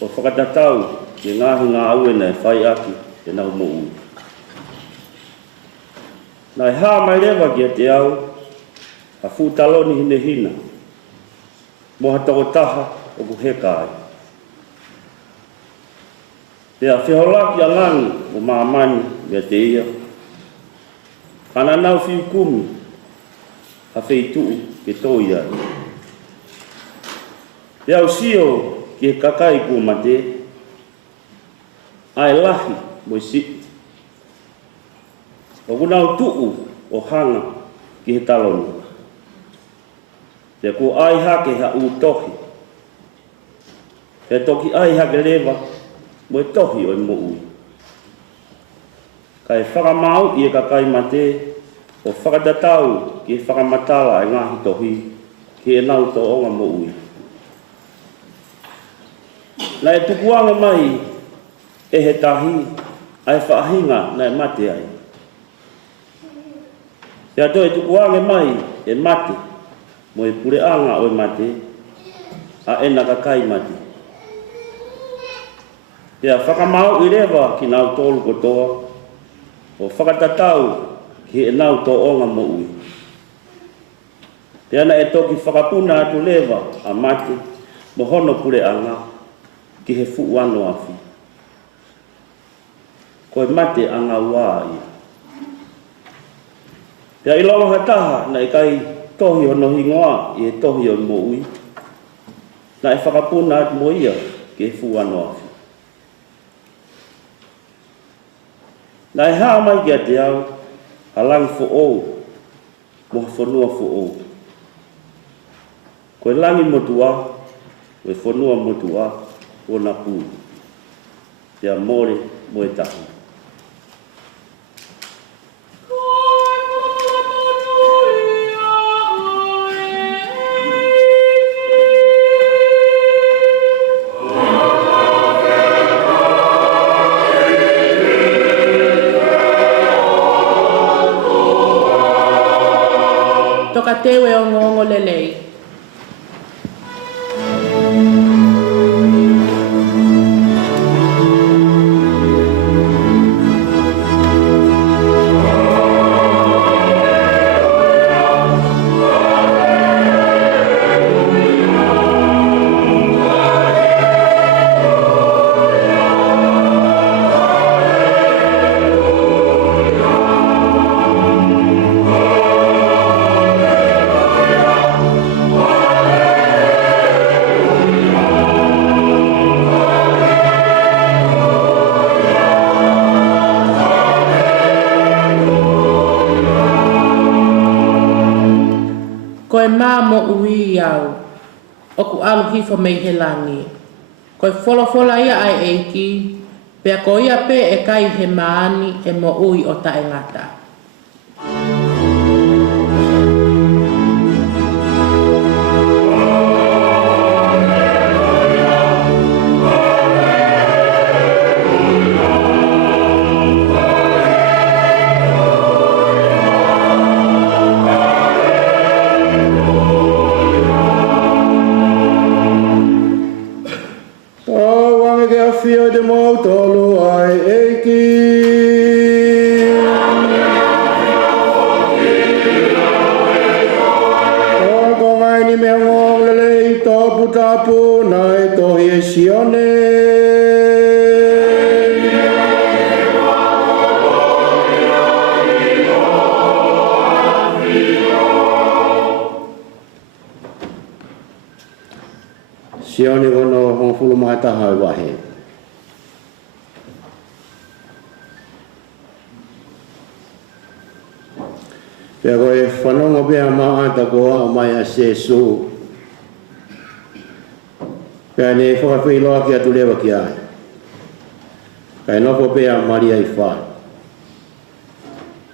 o whakatatau, ke ngahi ngā auena e Fai'aho, e nau mo ui. Nai haa mai lewa ki a te au, a futaloni hine hina. Moha toko taha o ku hekai. Te a whiholaki a langi o maamani me te ia. Kana nau whiu kumi, a whiituu ke toi ai. Te au sio ki he kakai kua mate, ai lahi mo i si. O kunau tuu o hanga ki he taloni. Te ko ai hake ha u tohi. Te toki ai hake lewa mo e tohi o i mo ui. Kai Fakamavae i e kakai mate o whakatatau ki whakamatala e ngahi tohi ki e nau to onga mo ui. Na e tukuanga mai e he tahi ai whaahinga na e mate ai. Te ato e tukuanga mai e mate mo e pureanga o e mate a ena kakai mate. Te a Fakamavae i rewa ki nau tolu kotoa o whakatatau ki e nau to onga mo ui. Te ana e toki whakapuna atu lewa a mate mo hono pureanga ki he fu wano afi. Ko e mate anga ua ia. Te a ilonga hataha na e kai tohi hono hingoa i e tohi o mo ui. Na e whakapuna atu mo ia ki he fu wano afi. Na e haa mai ki a te au, halangi fo ou, moha whanua fo ou. Ko e langi motua, ko e whanua motua, o na pū. Te a more mo e tahi. Toka tewe o ngongo lelei. Koe mā mo ui au, o ku alu hifo mei he langi. Koe wholofola ia ai eiki, pea ko ia pe e kai he maani e mo ui o tae ngata. Fio de motolo ai eiki. Ko ngai ni me ngong lele topu tapu nai tohi e sione. Sione kono hong fulu mai taha wahe. Pea koe whanonga pea maata koa mai a sesu. Pea ne whakawhiloa ki atu lewa ki ai. Kai nofo pea maria i whai.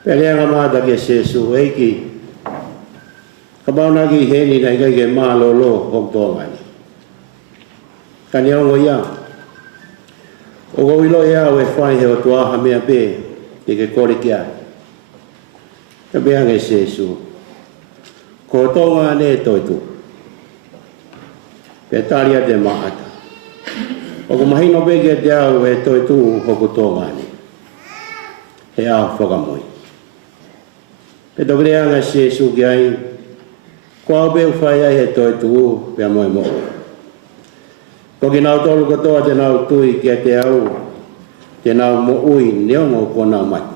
Pea leanga maata ki a sesu eiki. Kabau nagi heni na ikai ke maa lolo hok tonga ni. Kani au ngoia. O gawilo ea we whai he o tua ha mea pe e ke kore kia. Ka bea nge sesu. Ko tonga ne toitu. Pe talia te maata. O ko mahino bege te au e toitu hoku tonga ni. He au whakamoi. Pe tokrea nge sesu ki ai. Ko au beu whai ai he toitu pe a moi mo. Ko ki nau tolu katoa te nau tui kia te au. Te nau mo ui neongo ko nau mati.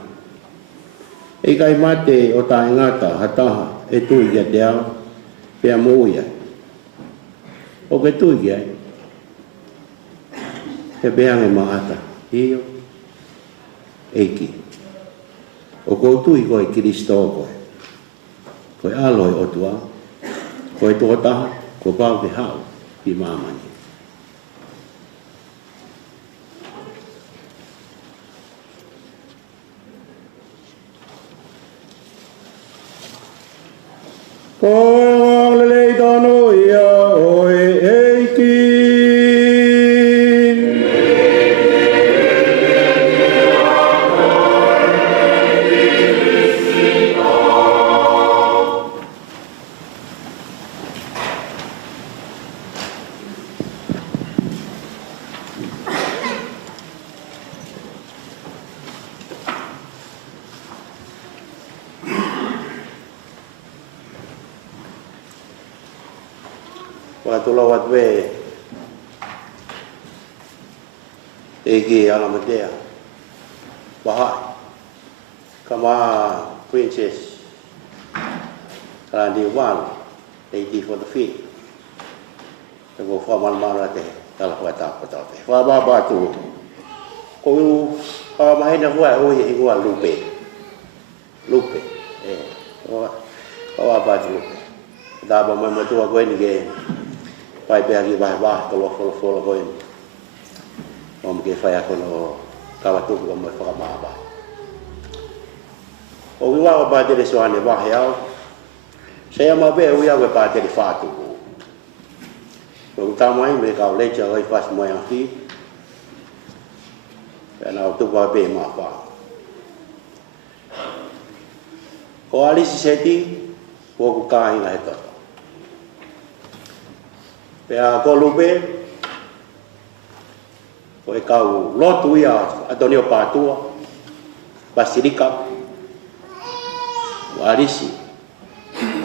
E kai mate o tae ngata hataha e tui kia te au. Pe a mo ui ai. O ke tui kia ai. He beange maata. Hio. Eiki. O kou tui koe Kiristo koe. Koe aloi o tua. Koe tuotaha. Ko pau te hau. Ki mamani. Koe lelei tono ia oe eiki. Watulau watwe egi alamatea bahai kama princess di one lady for the feet tego formal marate kala wata kota te wa baba tu ko pa mahina wa o ye igual lupe o ba lupe da ba mo tu ko ni ge pai pe ali vai va to lo folo ko ni om ke Fai'aho no kawatu ko mo Fakamavae o wiwa ba de so ane ba ya saya ma be o ya we ba de fatu ko ta mai me ka le cha oi pas mo ya fi na tu ba be ma pa ko ali si seti ko ku ka ina eto pe a ko lupe ko e kau lotu ia Antonio Patua Basilica Arisi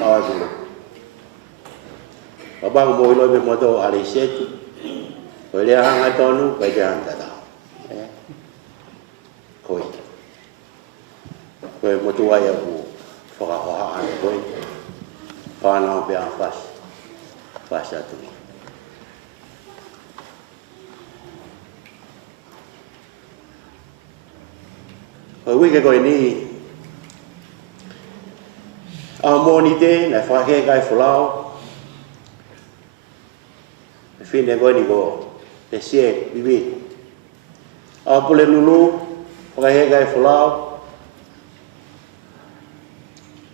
kawa dulu babang mo ilo be moto Ariseti ko le hanga tonu pe jan dada ko mo tu ai u Fai'aho an ko pa na be a fas atu we ke koi ni a moni te na fa ke kai fulao fine koi ni ko te sie bibi a pule lulu fa ke kai fulao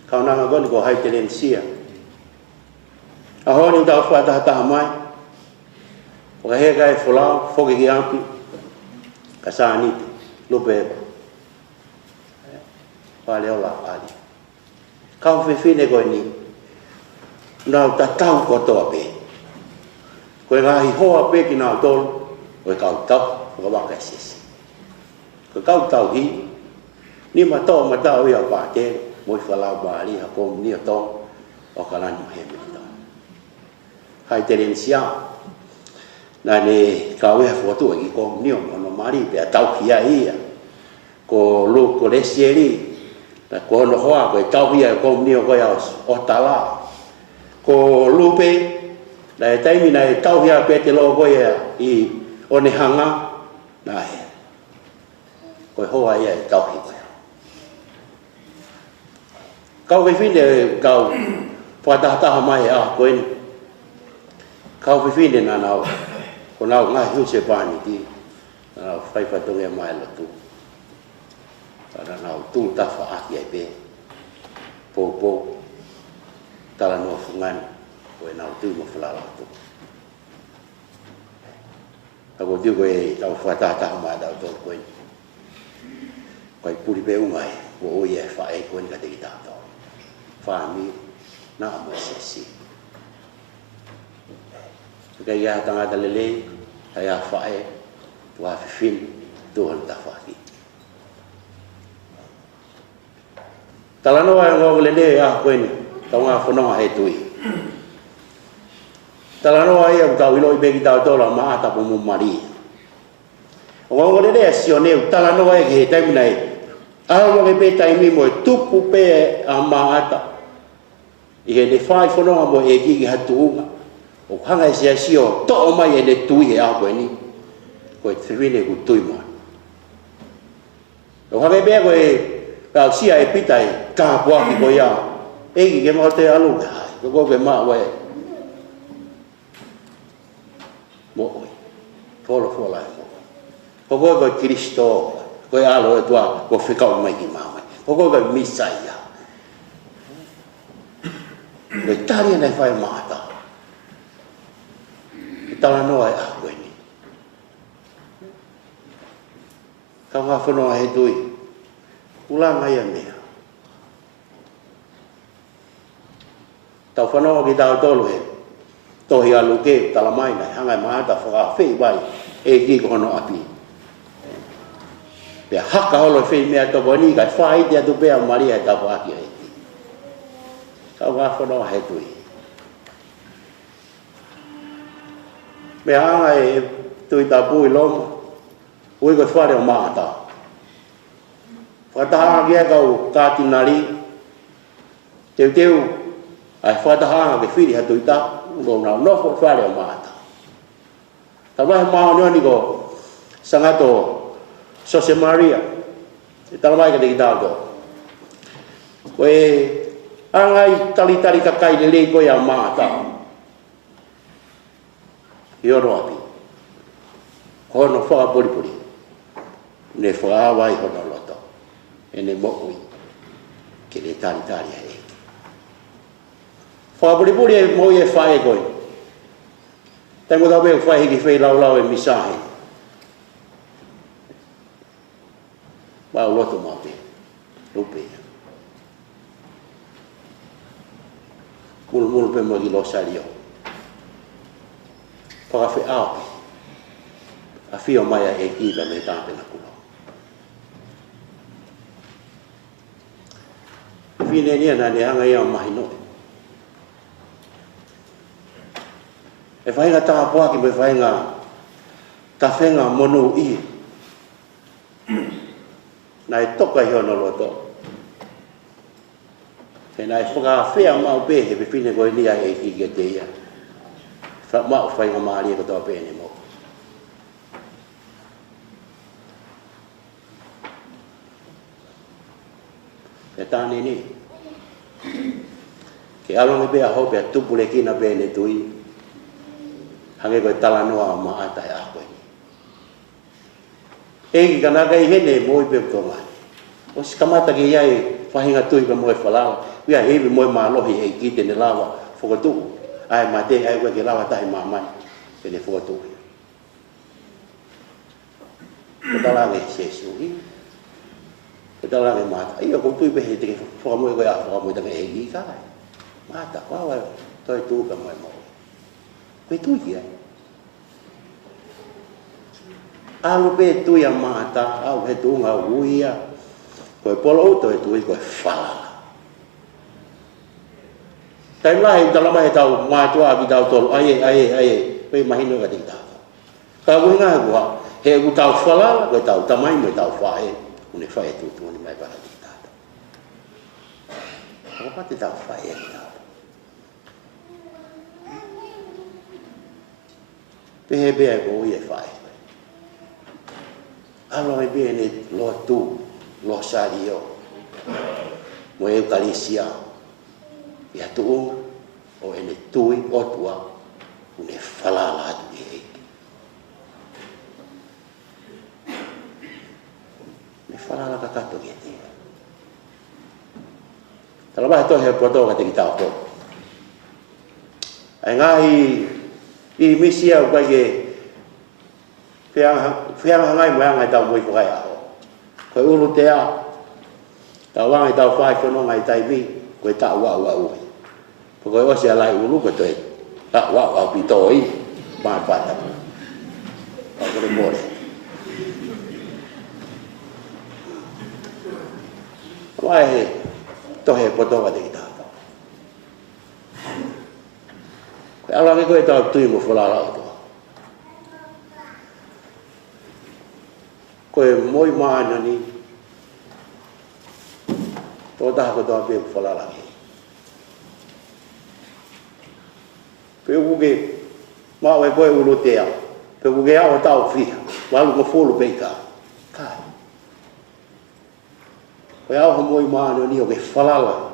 ka na ko ni ko hai telensia a ho ni ta fa ta mai fa ke kai fulao fo ke ampi Kasanita lupe pale ola ali kau fefine ko ni na ta tau ko to be ko ga hi ho pe ki na to ko kau tau ko ba ka sis ko kau tau hi ni ma to ma tau ya ba te mo fa la ba li ha ko ni to o ka lan he mi to hai telensia na ne ka we fo to ki ko ni no mari pe tau ki ai ko lu ko le sieri ko no hoa ko tau ia ko ni ko ya o tala ko lupe la tai mi na tau ia pe te lo ko ia I o ne hanga na he ko hoa ia tau hi kau ke fine kau pa ta mai a ko ni kau ke fine na na ko na nga hu se pa ni ti na fai pa to mai lo tu para na tu ta fa ai be po tala no fungan ko na tu mo fala tu ako diu ko tau fata ta ma da to ko puri pe ungai ko ye fa e ko ka te ta to fa mi na mo se si ka ya tanga ta lele ya fa e wa fin to ta fa ki tala no wa ngo lele ya ko ni tau nga fono he tui tala no ai au tau ilo be ki tau to la ma ta mo mari o ngo lele sio ne tala no ai ke tai mai au ke pe tai mi mo tupu pe a ma ata i he le fai fono mo e ki hatu o hanga sia sio to o mai e le tui e a ko ni ko e trine ku tui mo o hanga be ko e ka sia e pitai ka bua ki ko ya e ki ke mo te alu ko ke ma we mo oi folo la ko ko Kristo ko alo e tua ko Fiema'u mai ki ma ko ko Misa ya le tari na fai mata tala no ai a ko ni ka nga fono ai tui ulang ai me tau whanau ki tau tolu he tohi alu ke tala mai nei hangai maata whaka whei wai e ki kono api pia haka holo whei mea toko ni kai whai te atu pea maria e tapu aki e ki kau ngā whanau he tui mea hangai e tui tapu i loma ui koe whare o maata whataha kia kau kātinari teu ai whataha ke whiri hatu i tapu ngo na no fo fare mata ta vai ma no ni go sangato Jose Maria ta vai ka de dago we angai tali ka kai le ko ya mata yo no api hono fa puri ne fa vai hono loto ene mo ui ke le tali e fa puri mo ye fa e koi tengo da be fa ki fe lau e Misa he ba loto mo pe lupe mul pe mo gi lo sario pa Fai'aho a Fiema'u e ki la me ta pe na kulo fine ni na ne anga ya mai no e whainga taha poa ki me whainga ta whenga monu i na e toka i hono loto e na e whaka Fiema'u pe he pe whine koe nia e ki ke te ia mau whainga maari e katoa pe ne mo e tāne ni ke alongi pe a hope a tupule kina pe ne tui hange koe tala noa ma ata e a koe ni. Egi kanaka i hene moi pe tonga. O si kamata ki iai whahinga tui ka moe whalala. Wia hebi moe maa lohi e ki tene lawa whakatu. Ai ma te ai koe ke lawa tahi maa mai. Pene whakatu. Ko tala nge sesu hi. Ko tala nge mata. Ia ko tui pe he teke whakamoe koe a whakamoe tange e ki kai. Mata, wawa toi tu ka moe moe. Koe tui ki ai. Alu pe tui a mata, au he tunga uia. Koe polo uto e tui koe whalala. Tai lahi talama he tau mātua ki tau tolu, aie, koe mahino ka tiki tau. Ka koe ngā kua, he ku tau whalala, koe tau tamai mo tau whae, une whae tutu ni mai paka tiki tau. Ka pati tau whae e tau. Pehe bea ko ui e whae. Alo e bea ne loa tu, loa sario, mo eukalisia, ia tuunga, o ene tui otua, une whalala atu i eiki. Ne whalala ka kato ki e tia. Tala wahe tohe potoa ka te ki tau po. Ai ngai I misi au kai ke Fianga ngai mo ngai tau mo I Fai'aho. Koe ulu te a. Tau wangai tau whai whanonga ngai tai mi. Koe ta wau au. Koe o se alai ulu koe toi. Ta wau au pito I. Mai pata. Koe more. Mai he. Tohe potoa te kita. Koe alangi koe tau tui mo whalala o toa. Koe moi maana ni. Tō taha ko toa pēku whalala ki. Pēku ke mau e koe ulu tea. Pēku ke ao tau whiha. Walu ko fōlu peika. Kai. Koe ao ho moi maana ni o ke whalala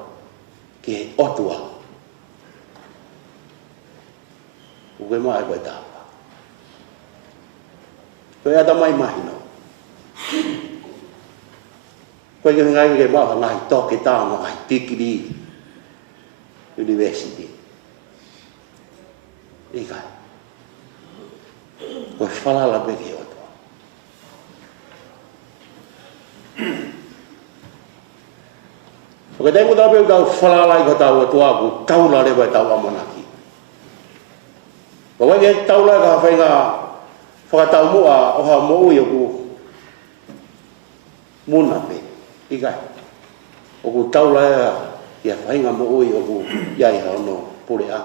ke otua. Koe mai koe tāpa. Koe ata mai mahino. Koe ke ngai ke maha ngai toke tāma ngai tikiri University. Ikai. Koe whalala peke otua. Koe tengu tau pēu tau whalala I ko tau otua ku taula lewa tau amanaki. Koe ke taula ka whainga whakatau mua oha mo ui oku muna pe. Ikai. Oku taula ia whainga mo ui oku iai hauno pure a.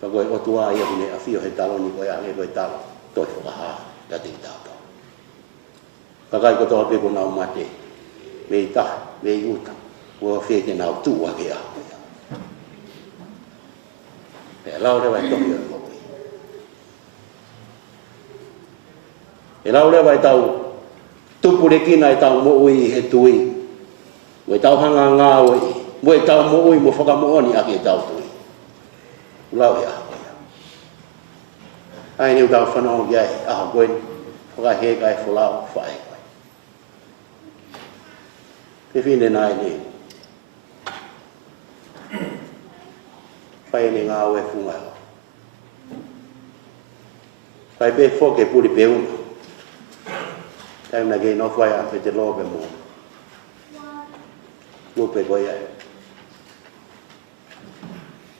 Pa koe otua ia kune a whio he talo ni koe ange koe talo. Toi whakaha ka te tau tau. Kakai ko toa peko nau mate. Me I taha, me I uta. Ua wheke nau tua ke a. E lau rewa I tohi o mo ui. E lau rewa I tau tupure kina I tau mo ui he tui. Ue tau hanga ngā ui. Mue tau mo ui mo whakamooni ake e tau tui. Ulau e aho ia. Ai niu tau whanau ki ai. Aho koe whakahe kai whulau whae koe. Te whine nai ni. Whae ni ngā ue whungai ho. Whae pe whoke puri pe uma. Taimna kei no whae a pe te lobe mo. Lupe koe ai.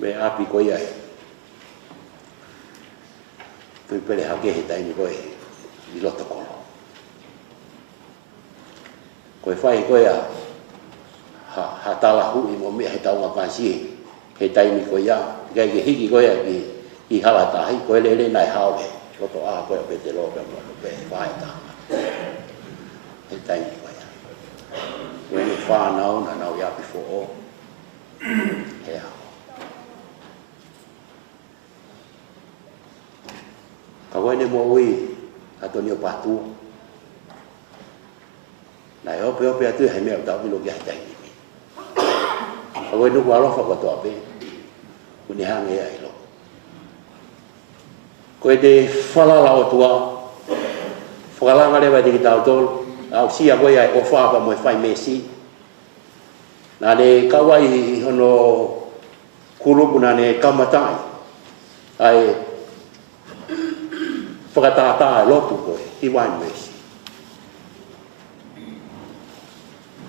Me api koe ai. Tui pere hake he taimi koe I loto kolo. Koe whae koe a ha tala hui mo mea he taunga pansi he taimi koe ia. Kai ke hiki koe a ki halatahi koe lele nai haole. Loto a koe pe te lobe mo pe whae tanga. He taimi koe ia. Koe ni whanau na nau ia before o. He ao. Ka koe ne mo ui ato ni o patua. Nai ope atu he mea utau milo ki hai taimi. Ka koe nuku alofa kwa toa pe. Kuni hange ia ilo. Koe te whalala o tua. Whakalanga lewa te ki tau tolu. Au sia koe ai o whaapa mo e whai mesi. Nā ne kawai hono kurupu nā ne kamatai. Ai whakatātā e lopu koe. I wai mesi.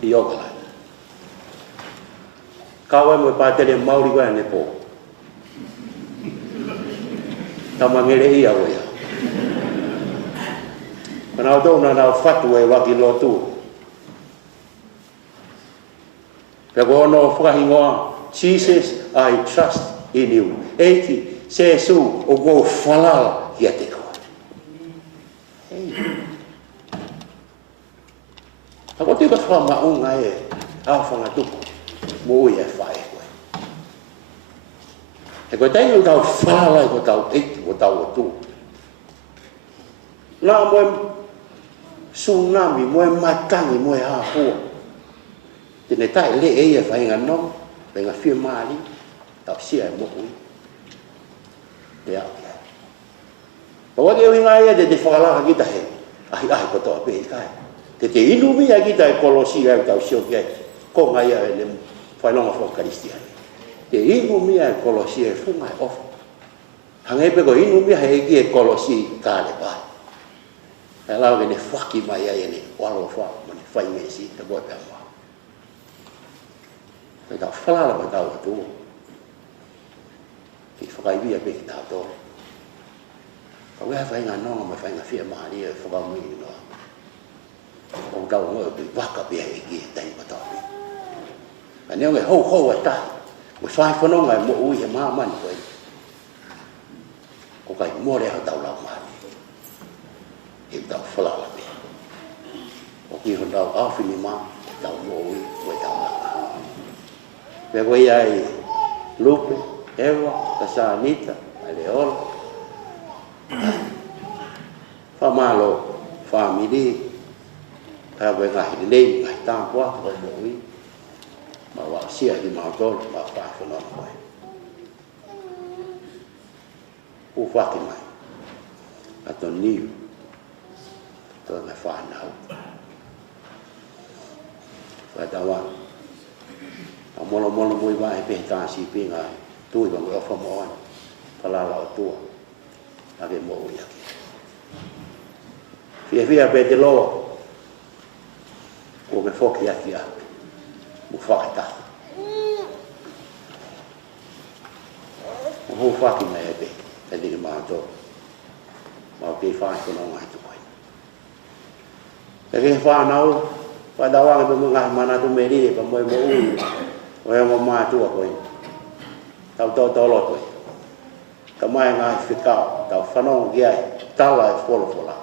I okalai. Kawai mo e pātere mauri koe ane pō. Tamangere ia koe ia. Kanau tau na nau whatu e waki lotu. Peko ono whakahingoa, Jesus, I trust in you. Eiti, se su o ko whalala kia te koe. Ako tika whamaunga e au whangatuku. Mo ui e whae koe. E koe tainga tau whalala e ko tau eiti ko tau o tu. Nā moe tsunami, moe matangi, moe hāpua. Tene tae le e ia whainga no, venga Fiema'u, tau sia e mohui. Te au kia. Pawake o hinga ia te whakalaka kita he, ahi kotoa pe i kai. Te inumi a kita e kolosi ai tau sio kia, ko ngai a e le whainonga whakaristia. Ke inu mia e kolosi e funga e ofa. Hange pe ko inu mia he ki e kolosi ka le pai. E lau ke ne whaki mai ai ne walo wha, ma ne whai me si te boe pe ama. Te tau whalala ma tau atua. Ki whakaibia pe ki tau tō. Ka wea whai ngā nonga ma whai ngā Fiema'u e whakamui noa. O tau ngoi pe waka pe e ki e taini patau. Ka neo nge hou e tahi. Mo whai whanonga e mo ui e maa mani koe. Ko kai more hau tau lau mani. E tau whalala pe. O ki hon tau awhini maa, tau mo ui, koe tau lau. Pea koe ai Lupe, Ewa, Kasanita, Aleola. Whamalo, family. Pea koe ngahi nei, ngahi tāpua, koe mo ui. Ma wa sia di mautol, ma whawhanonga koe. Whaki mai. Ato niu. Tō me whanau. Whaitawa. A mono mui wae pe tāsi pe ngā tui wangu ofa moan. Palala o tua. Ake mo ui ake. Fia pe te loa. Ko me whoki aki ake. Mo whakata. Mo whaki mai e pe. E diri mātou. Mau te whae kono ngai tu koe. E ke whanau. Whaidawanga pe mga manatu meri e pa moe mo ui. O ea mo mātua koe. Tau tau tolo koe. Ka mai ngai whikau. Tau whanonga ki ai. Tau ai wholofola.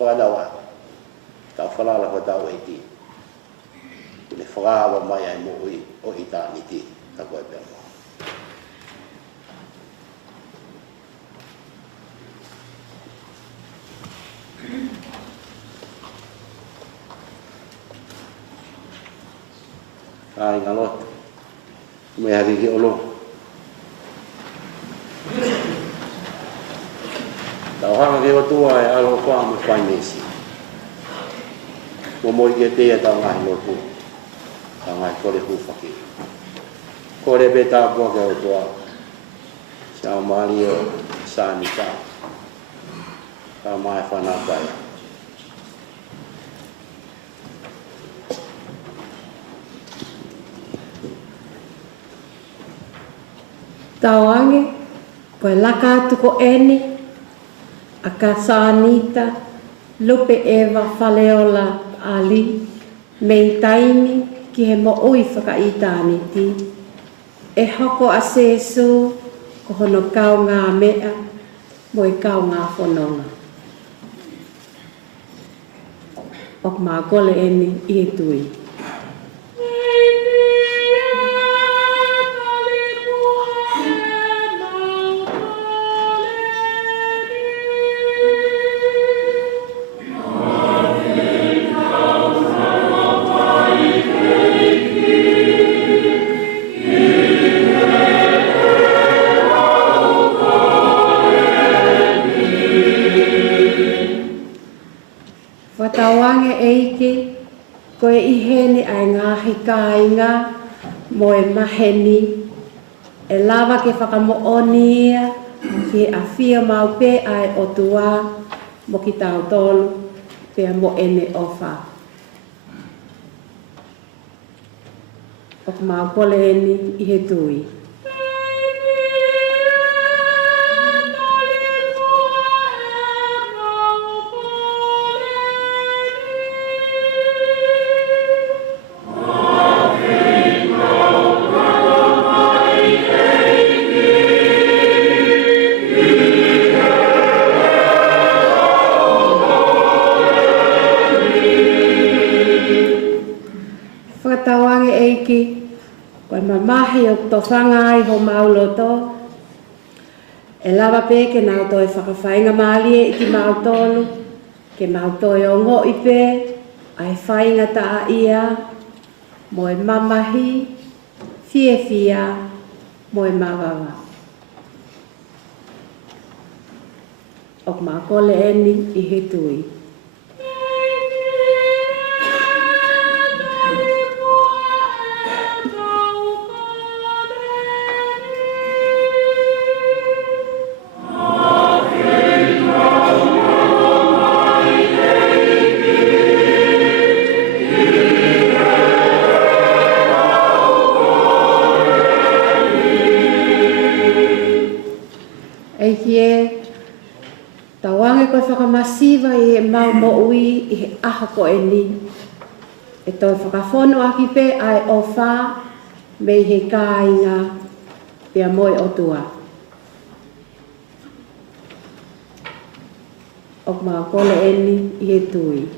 Whaidawanga. Tau whalala ko tau e ti. Kune whakawa mai ai mo ui. O i tāni ti. Ta koe pe mo. Ai ngā loto. Me haki ki olo. Tau hanga ki o tua e alo wha me whai mesi. Mo moi ki e tea tau ngahi lotu. Tau ngahi kore hufaki. Kore pe tāpua ke o tua. Sao mali o Kasanita. Ka mai whanakaya. Tawange, koe laka atu ko eni, a Kasanita, Lupe Ewa Faleola Ali, mei taimi ki he mo ui whakaitāniti. E hoko a sesu, ko hono kau ngā mea, mo e kau ngā whanonga. Ok mā gole eni i he tui. Whatawange eike, koe i hene ai ngāhi kāinga, mo e maheni, e lawa ke whakamo'onia, ki a Fiema'u pe ai o tua, mo ki tau tolu, pea mo ene ofa. Ok mau pole eni i he tui. Whakatawange eiki, koe mamahi o to whanga ai ho mauloto, e lawa pe ke nau toi whakawhainga maali e ki mautolu, ke mautoi o ngō ipe, ai whainga ta a ia, mo e mamahi, fia, mo e mawawa. Ok mā kole eni i he tui. ange koe whakamasiva i he mau mo ui i he aha ko e ni. E toi whakafono aki pe ai o whā me i he kāinga pia moe o tua. O maa kole eni i he tui.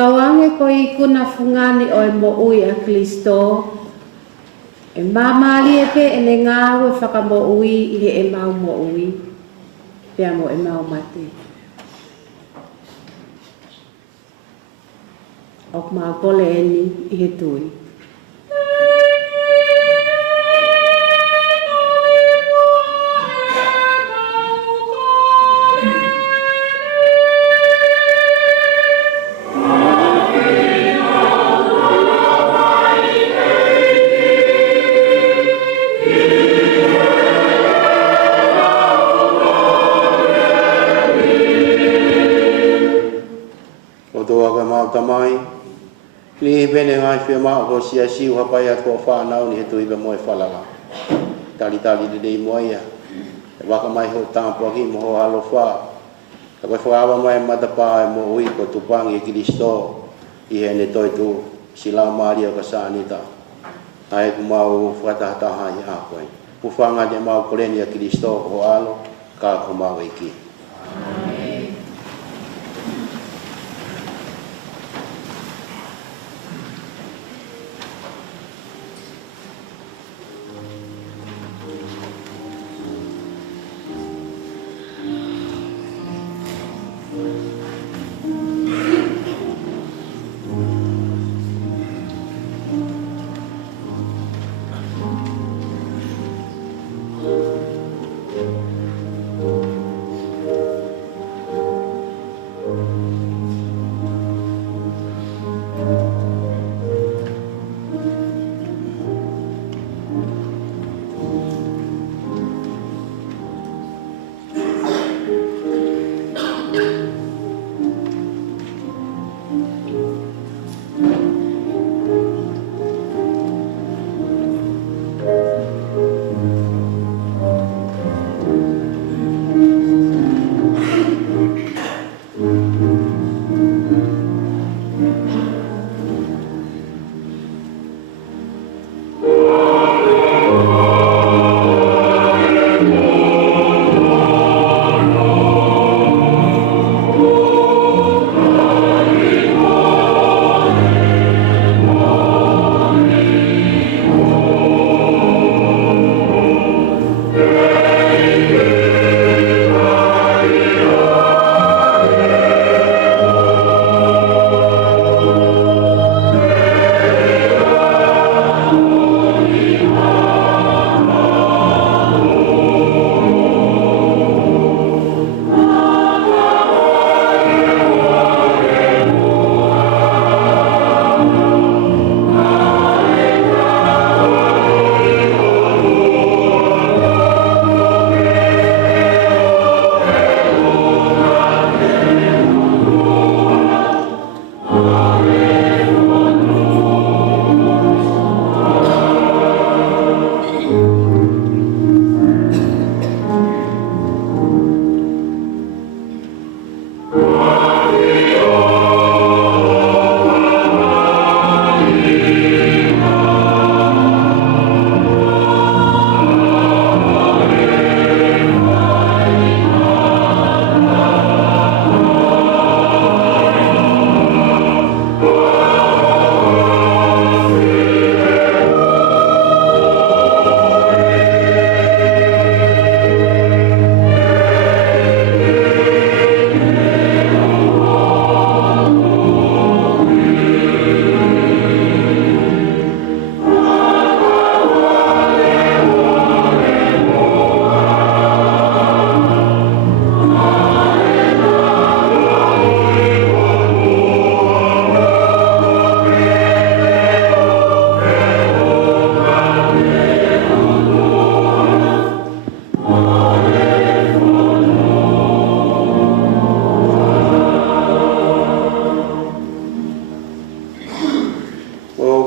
Tawange ko i kuna fungani o e mo ui a Kristo. E mamali e pe e ne ngāu e whaka mo ui i he e mau mo ui. Pea mo e mau mate. Ok maa kole eni i he tui. Tamai, ni bene ngai Fiema'u ko sia siu hapai atu o whanau ni he tui be moe whalanga. Tali de dei moia. E waka mai ho tampo aki mo ho halo wha. E koe whaawa mai matapa e mo ui ko tupangi e Kristo i he ne toi tu sila maari o Kasanita. Ai ku mau whakatahataha i a koe. Pufanga de mau koreni a Kristo ho alo ka ku mau iki.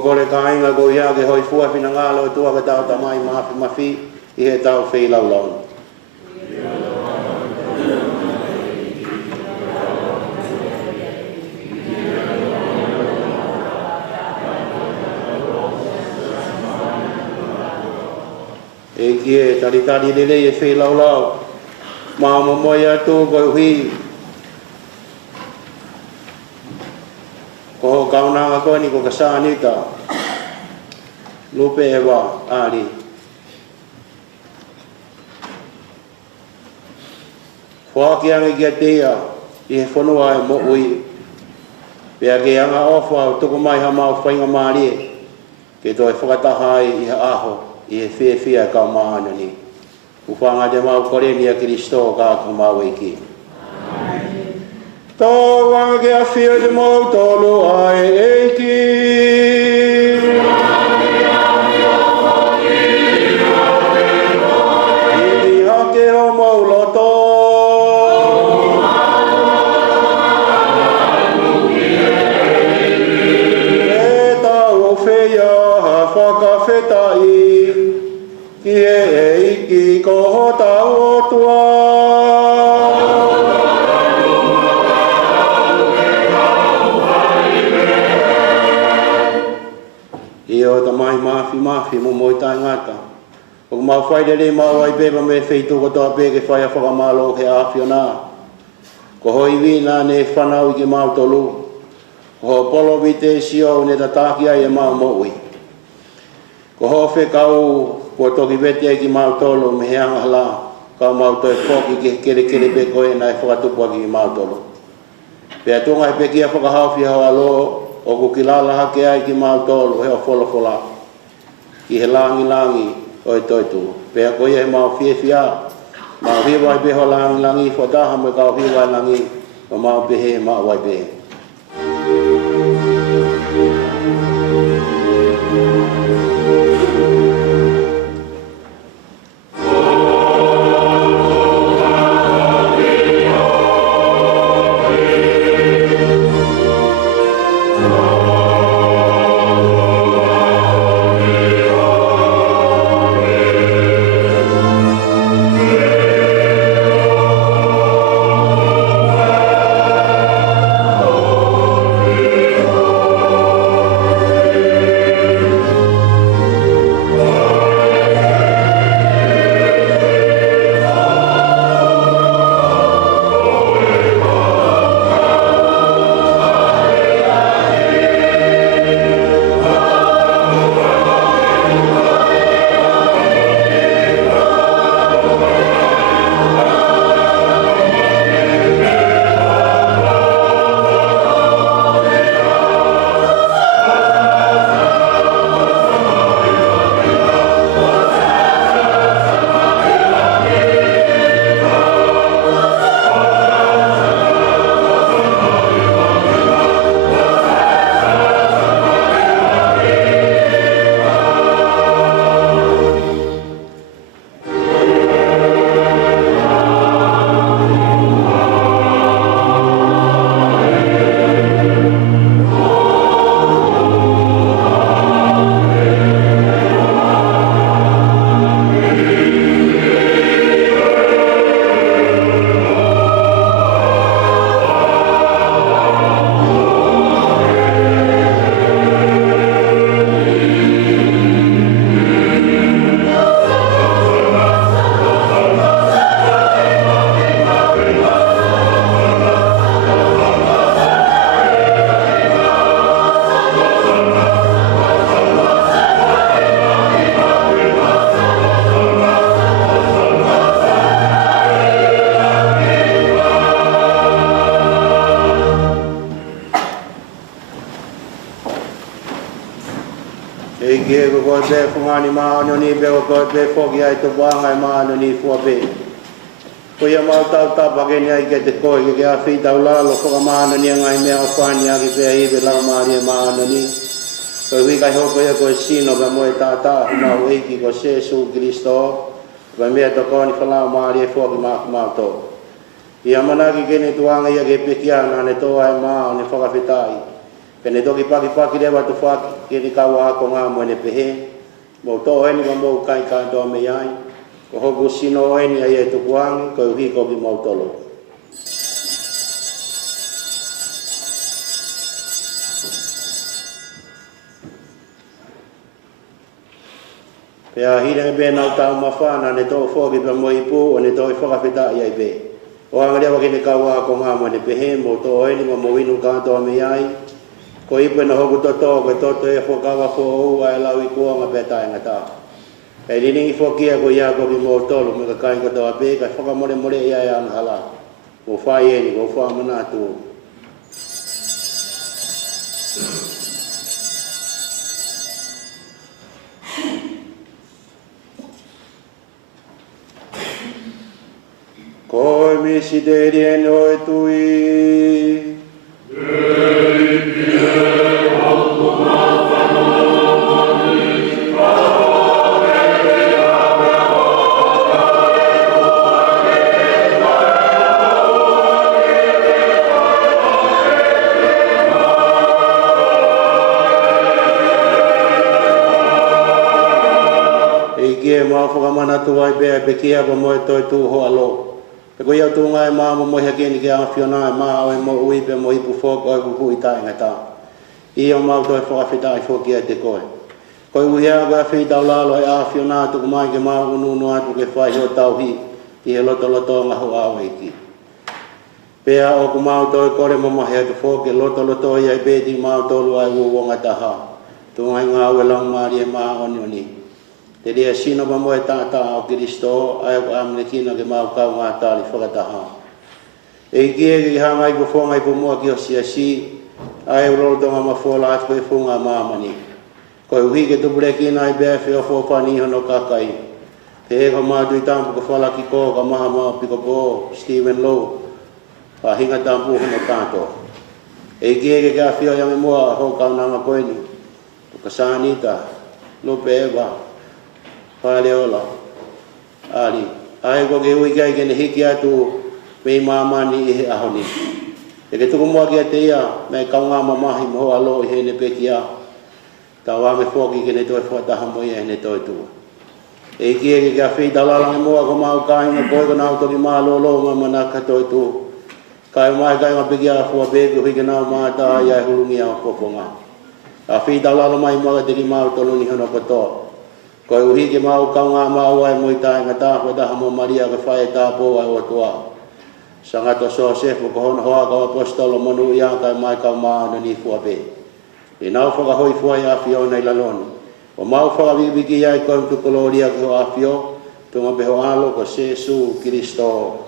kore ka inga ko ia ke hoi fua pina ngalo tua ka tau tamai mafi mafi i he tau whei lau lau. E kie tari lele e whei lau lau. Mā momoe atu koe hui. Ko kaunanga koe ni ko Kasanita. Lupe e wā, āri. Whaki ange kia tea, i he whanua e mo ui. Pea ke anga ofa o tuku mai ha mau whainga maari e. Ke toi whakataha i he aho, i he whia ka maana ni. Upanga te mau kore ni a Kristo ka ka mau eki. Tō wanga ke a whia te mau tolu ai eki. Iti hake o mau loto. E tau o whia ha whakawhetai. Ki e iki ko tau o tua. I o ta mai mafi mo moi tai ngata. O mau whaidere mau ai beba me wheitu ko toa peke whaia whakamalo ke awhiona. Ko hoi wina ne whanau i ke mau tolu. Ko ho polo vite sio ne ta tāki ai e mau moui. Ko ho whekau ko toki vete ai ki mau tolu me he anga hala. Kau mau toi whoki ke kere pe koe nai whakatupua ki mau tolu. Pea tunga he peki a whakahawhi hao alo. O ku kilala hake ai ki mau tolu he o whola. Ki he langi o e toitu. Pea ko ia he mau whia. Mau hiwa he beho langi whataha me kau hiwa langi. O mau behe mau wai behe. be fungani maano ni be ko be fogi ai to wanga maano ni fu be ko ya ma ta ta bageni ai ke te ko ke a fi ta la lo ko maano ni ngai me o fani ai be ai be la maano ni ko wi ka ho ko sino be mo ta ma we ki ko Jesu Cristo be me to ko ni fala maari fogi ma to ia mana ki ke ni tuanga ia ke pekiana ne to ai ma ni foga fitai Pene toki paki lewa tu whaki ke ni kawa ko ngā moene pehe. Mo to eni ma mo kai kātoa me ai. Ko hoku sino eni ai e tukuangi ko uhi ko ki mautolo. Pea hira be nau tau mawhana ne tō whoki pa mo ipu o ne tō i whakawhita i ai be. O angarewa ki ne kawa ko ngā moene pehe mo to eni ma mo inu kātoa me ai. Ko ipu na hoku toto ko toto e whakawa ko ou ai lau i kuanga pe tae ngata. E riningi whokia ko ia ko ki mautolo me ka kai katoa pe ka whakamore more ia e ana hala. Mo whai eni ko whamana tu. Koi misi deri eni oi tui. Mau whakamana tu ai bea pe kia pa moe toi tu ho alo. Pe ko iau tu ngai maa mo moe hake ni ki a whiona e maa oi mo ui pe mo hipu whok oi kuku i tae ngata. I o mau toi whakawhita i whokia te koe. Koi uhia koe a whi tau lalo e a whiona tuku mai ke maa ununu atu ke whai ho tau hi i he loto ngā ho awa iki. Pea o ku mau toi kore mo mahi atu whok e loto i ai beti mau tolu ai uonga taha. Tu ngai ngā ue lang maari e maa oni. Te rea sino pa moe tata o Kiristo, ai o amne kina ke mau kau ngā tāli whakataha. E kia ki hangai po whongai po mua ki o si, ai o lolo tonga ma whola atu koe whunga māmani. Koe uhi ke tupure kina ai bea whio whopani hono kakai. Te eko mātu i tampu ka whala ki kō ka maha maa piko po Stephen Lowe, pa hinga tampu hono tāto. E kia ki ka whio yange mua ho kaunanga koeni, Kasanita, Lupe Eva, Fai'aho, ali, ai ko ke ui kai ke ne hiki atu mei mamani i he ahoni. E ke tuku mua kia te ia, me kaunga mamahi mo alo i he ne peki a. Ta wange whoki ke ne toi whataha mo ia he ne toi tua. E kia ke ka whi talalange mua ko mau kainga koe ko nau toki maa lolo ma manaka toi tu. Kai mai kainga peki a fua peku hiki nau maa taa ia hulungi a poponga. A whi talalo mai mua ka teki mau tolu ni hono kotoa. Ko uhi ke mau kaunga mau ai moi tae ngata ko ta mo Maria ka fai ta po ai o toa. Sanga to so se ko hono hoa ka apostolo monu ia ka mai ka ma na ni fu abe. E nau fo ka hoi fu ai afio nei lalon. O mau fo ka vivi ki ai ko tu gloria ko afio to ma be ho alo ko Jesu Cristo.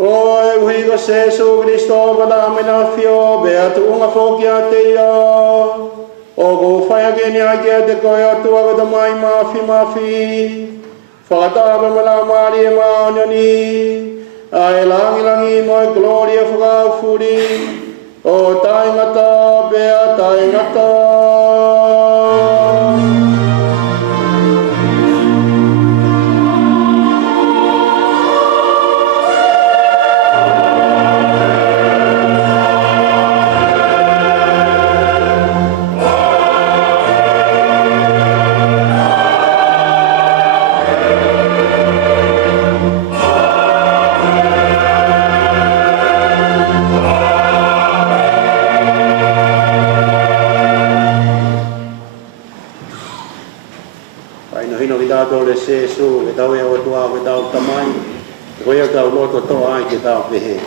Koe uhi ko Jesu Cristo pada amena fio bea tu unga whokia te ia. O ko whaia ke ni akia te koe atua ko ta mai mafi. Whakatawa mala maari e maaniani. Ai langi moi gloria whakau furi. O taingata bea taingata. Jesu ke tau e o tua ke tau tamai ko ia tau loto to ai ke tau pehe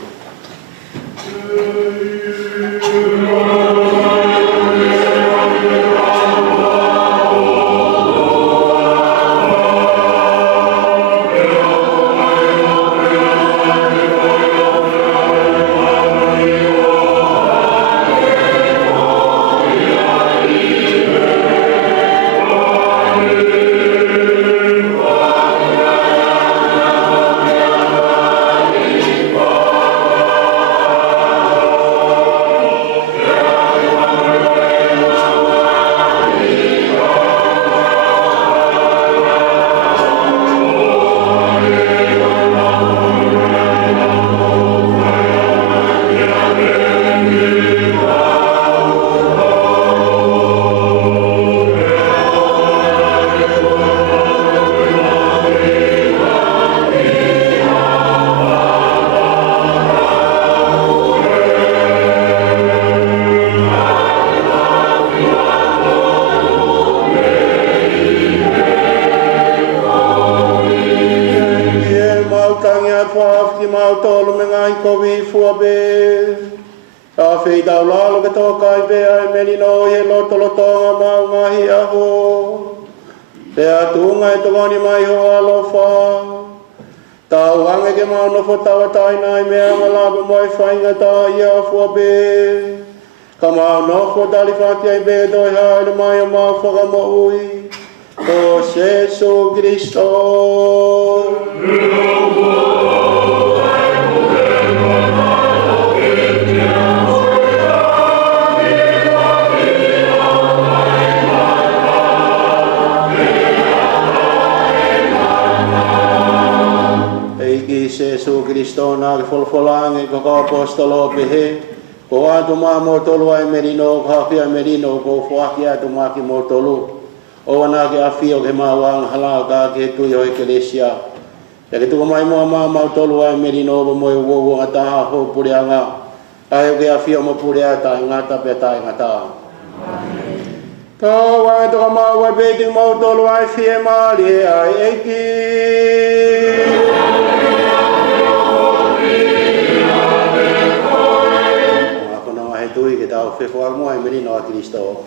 tolu me ngai kovi fuabe. A fei tau lalo ke tō kai pea e merino e loto lotonga mau ngahi aho. Pea tunga e tongoni mai ho alofa. Tau ange ke mau no fo tawa taina i mea ngalabu moi whainga ta ia fuabe. Ka mau no fo tali whaki ai be doi haere mai o mau whakamo ui. O Jesu Christo. Jesu Christo na ke folfolange ko ka apostolo pehe ko atu ma motolu ai merino ka kia merino ko fuaki atu ma ki motolu o wana ke afio ke ma wang hala ka ke tu yo eklesia ya ke tu mai mo ma motolu ai merino bo mo wo ata ho purianga ai ke afio mo puria ta ngata pe ta ngata to wa to ma wa be di motolu ai Fiema'u ai eki tui ke tau whewha mua i merino a Kristo.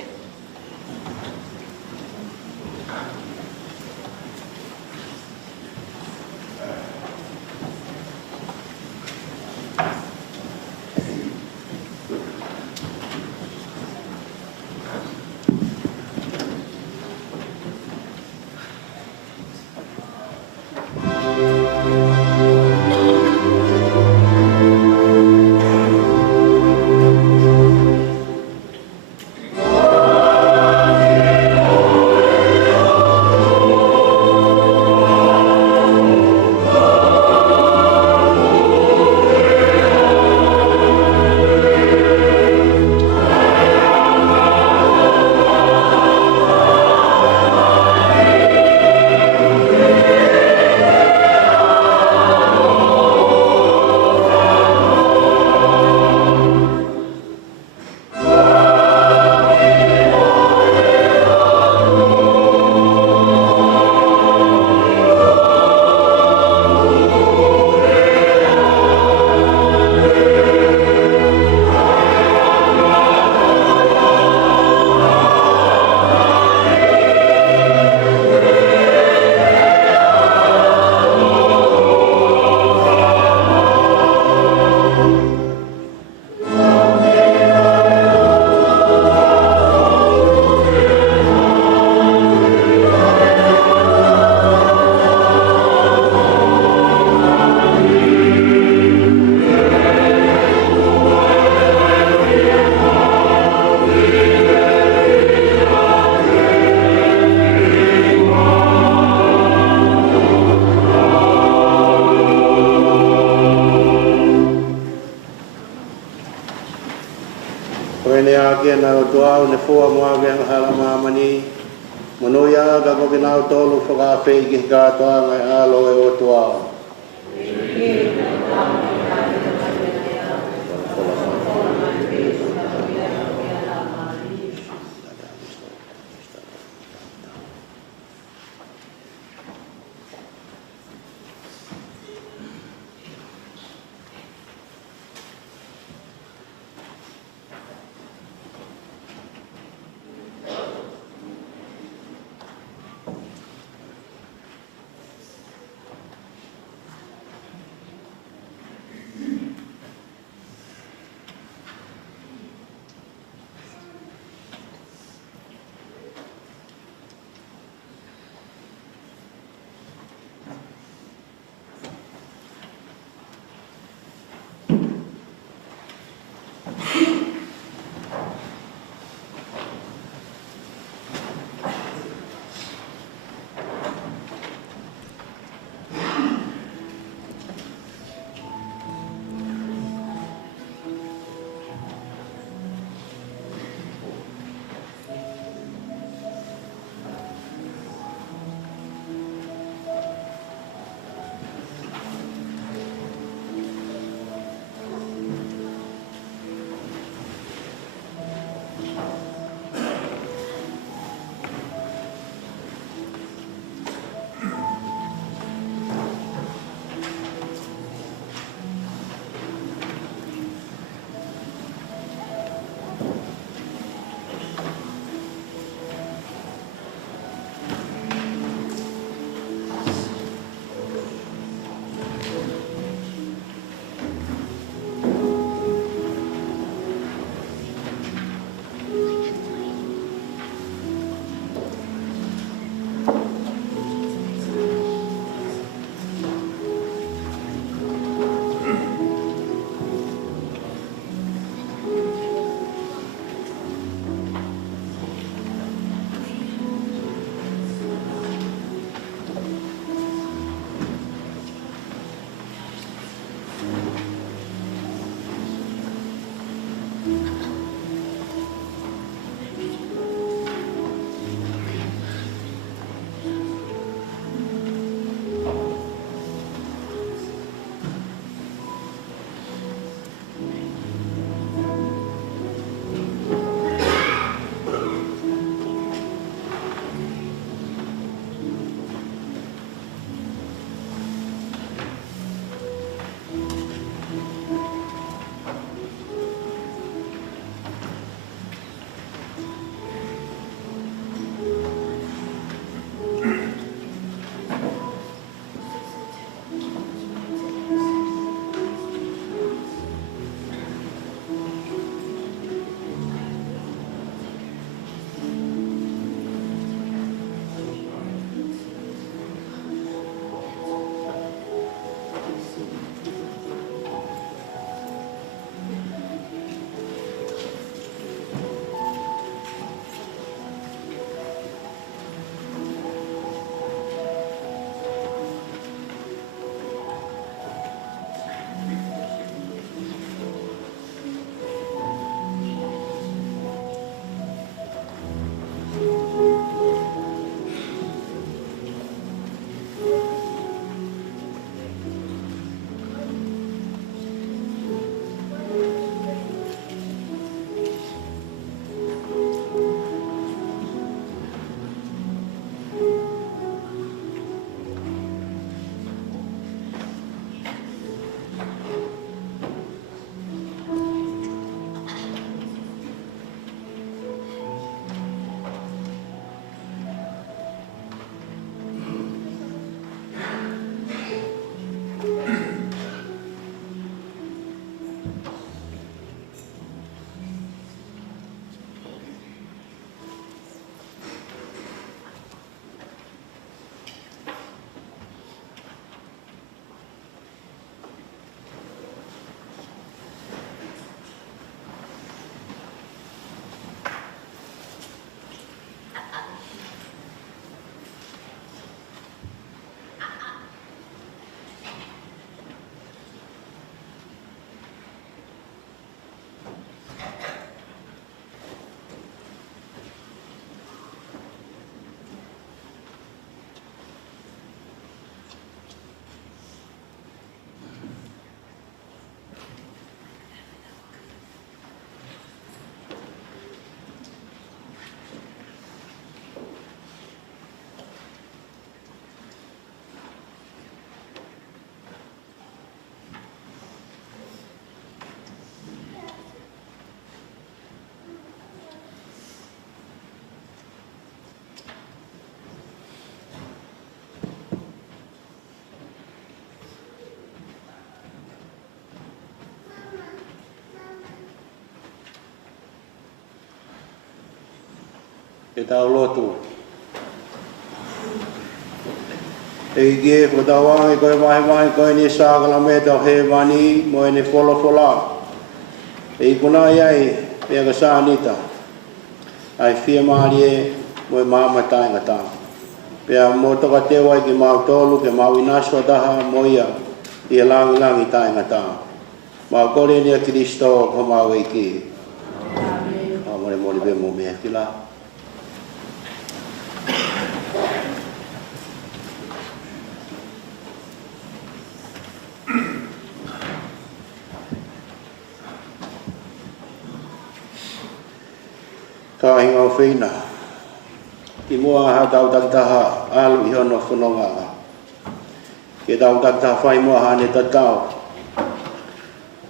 Ne fua mua venga hala mamani monoya ga ko binau tolu foga fe ki ga to ngai alo e o tua e tau lotu. E gie ko tawange koe mahi koe ni sākala me tau he wani mo e ne fola. E kuna iai pia Kasanita. Ai Fiema'u e mo e mama tainga tā. Pia mo toka te wai ki mau tolu ke mau inaso taha mo ia i langi tainga tā. Mau kore ni a Kristo ko mau e ki. Amen. Mo be mo me ki la. Ka hinga o whina. Ki mua ha tau taktaha alu i hono whanonga. Ke tau taktaha whai mua hane tatau.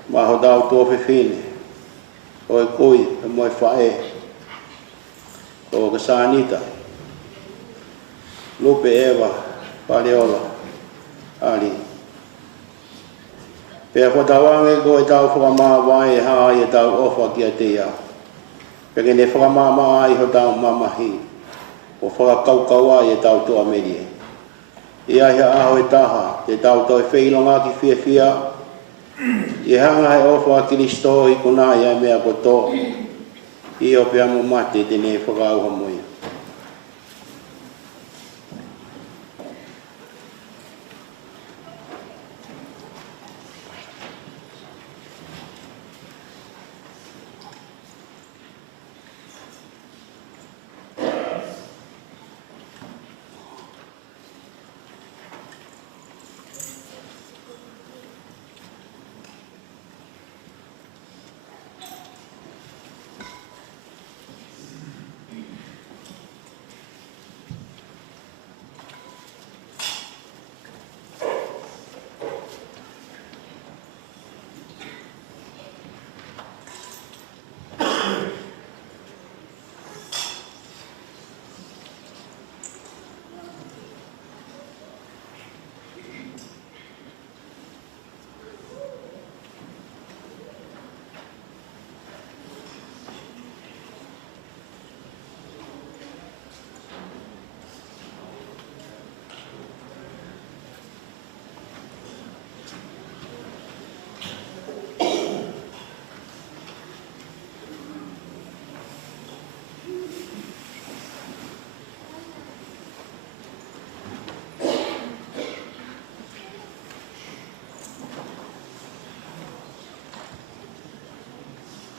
Ma ho tau tō whiwhine. O e kui e moe whae. O Kasanita. Lupe Ewa. Paleola. Ali. Pea whatawange ko e tau Fakamavae haa i e tau ofa ki a te ia. Peke ne whakamama ai ho tau mamahi. O whakakaukau ai e tau toa merie. Ia hea aho e taha, te tau toi whilonga ki whia. I hanga he ofa a Kristo i kuna ia mea koto. I o pia mo mate te ne whakauha moia.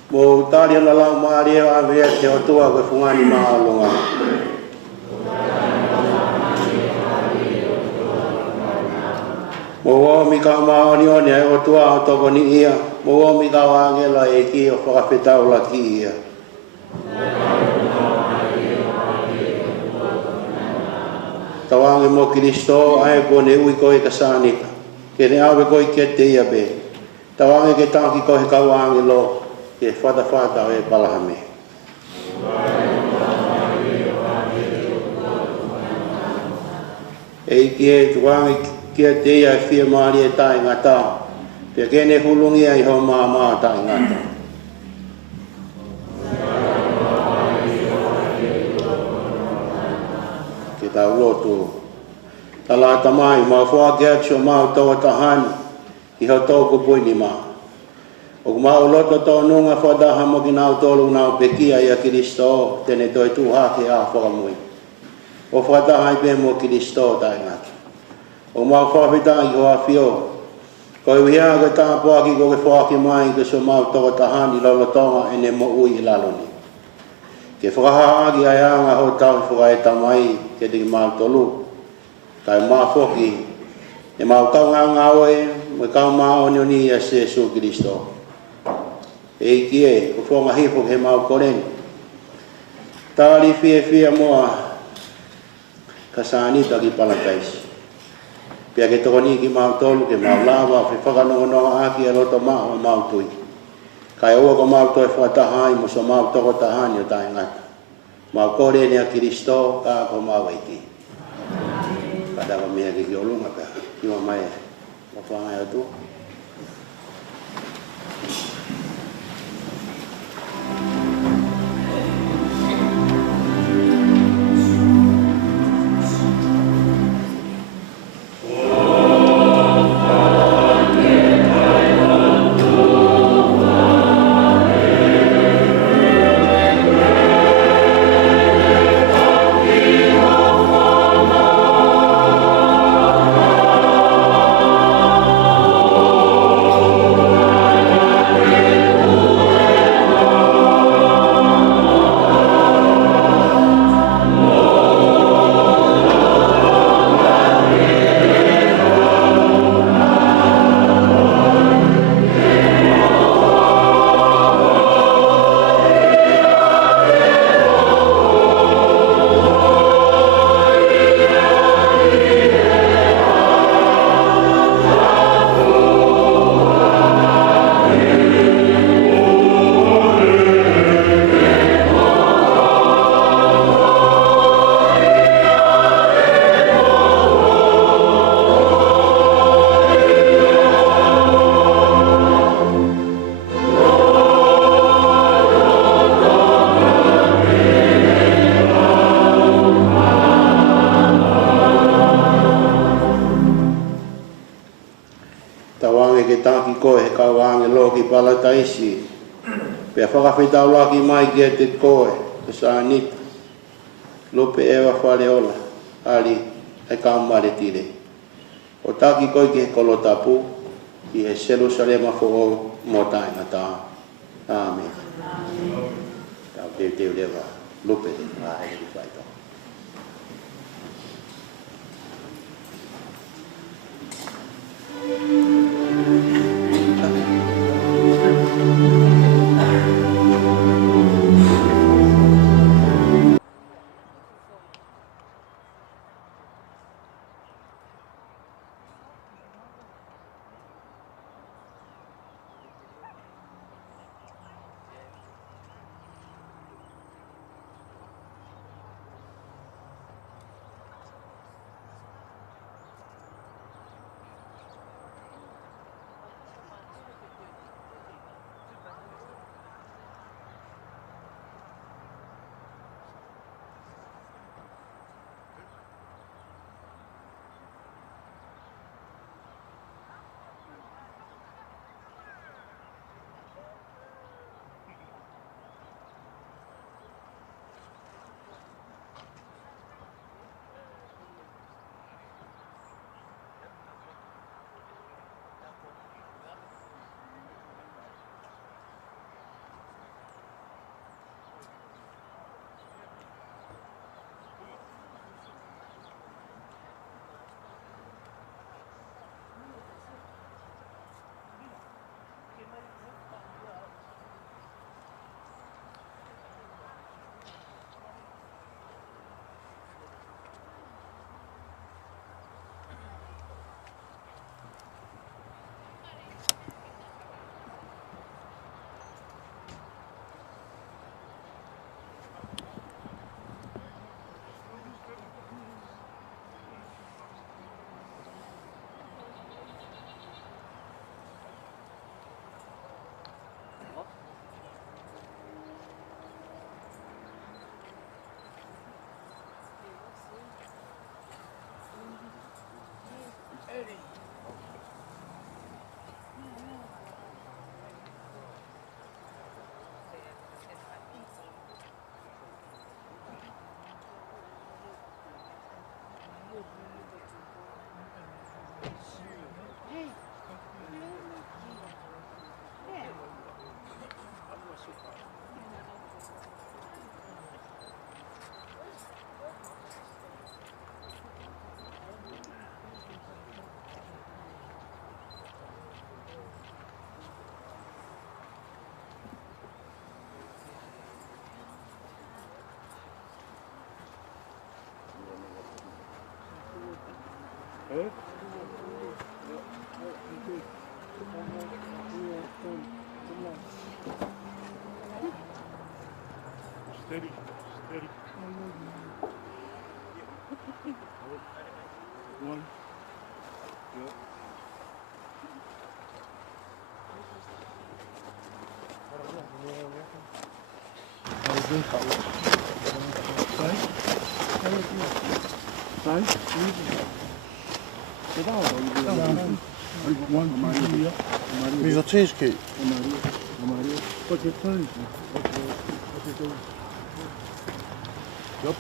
Mo tari ala lau maari e awea te otua koe fungani maa longa. Mo wao mi ka maoni one ai otua o toko ni ia. Mo wao mi ka wangela e ki o whakawhetau la ki ia. Tawange mo Kristo ai ko ne ui koe Kasanita. Ke ne awe koe ke te ia be. Tawange ke tanki koe kawange lo. Ke whata o e palahame. E ki e tuangi kia te ia e Fiema'u e tae ngata. Pia kene hulungi ai ho maa tae ngata. Ke tau lotu. Tala tamai, ma fua kia tio maa tawa tahani. I ho tōku puini maa. O mau loto to nunga foda hamo ki nau tolu nau pekia ia Kristo tene toi tu hake a whakamui. O whata hai pe mo Kristo tai ngaki. O mau whawhita i hoa whio. Koe wihea koe tāpua ki koe whaki mai ke so mau toko tahani lolotonga ene mo ui i laloni. Ke whakaha aki ai anga ho tau whakaeta mai ke te mau tolu. Kai maa whoki. E mau kau ngā oe, me kau maa onioni ia Jesu Kristo. E ki e, ko whonga hipo he mau koreni. Tāri whia moa Kasanita ki Palakaisi. Pia ke toko ni ki mau tolu, ke mau lawa, whi whakanonga aki a roto maa o mau tui. Kai ua ko mau toi whatahai, mo so mau toko tahani o tae ngata. Mau koreni a Kristo, ka ko mau eiki. Kada wa mea ki olunga ka, kiwa mai, o whangai o tu. pala taisi. Pea whakawhitau laki mai kia te koe, Kasanita. Lupe ewa whaleola, ali e kaumare tire. O taki koi ki he kolo tapu, i he Jerusalema fo mo tainga tā. Amen. Tau te lewa, lupe te ai i whaitau. Steady, steady. One. Yep. Misa cheesecake. What's your place? Yep.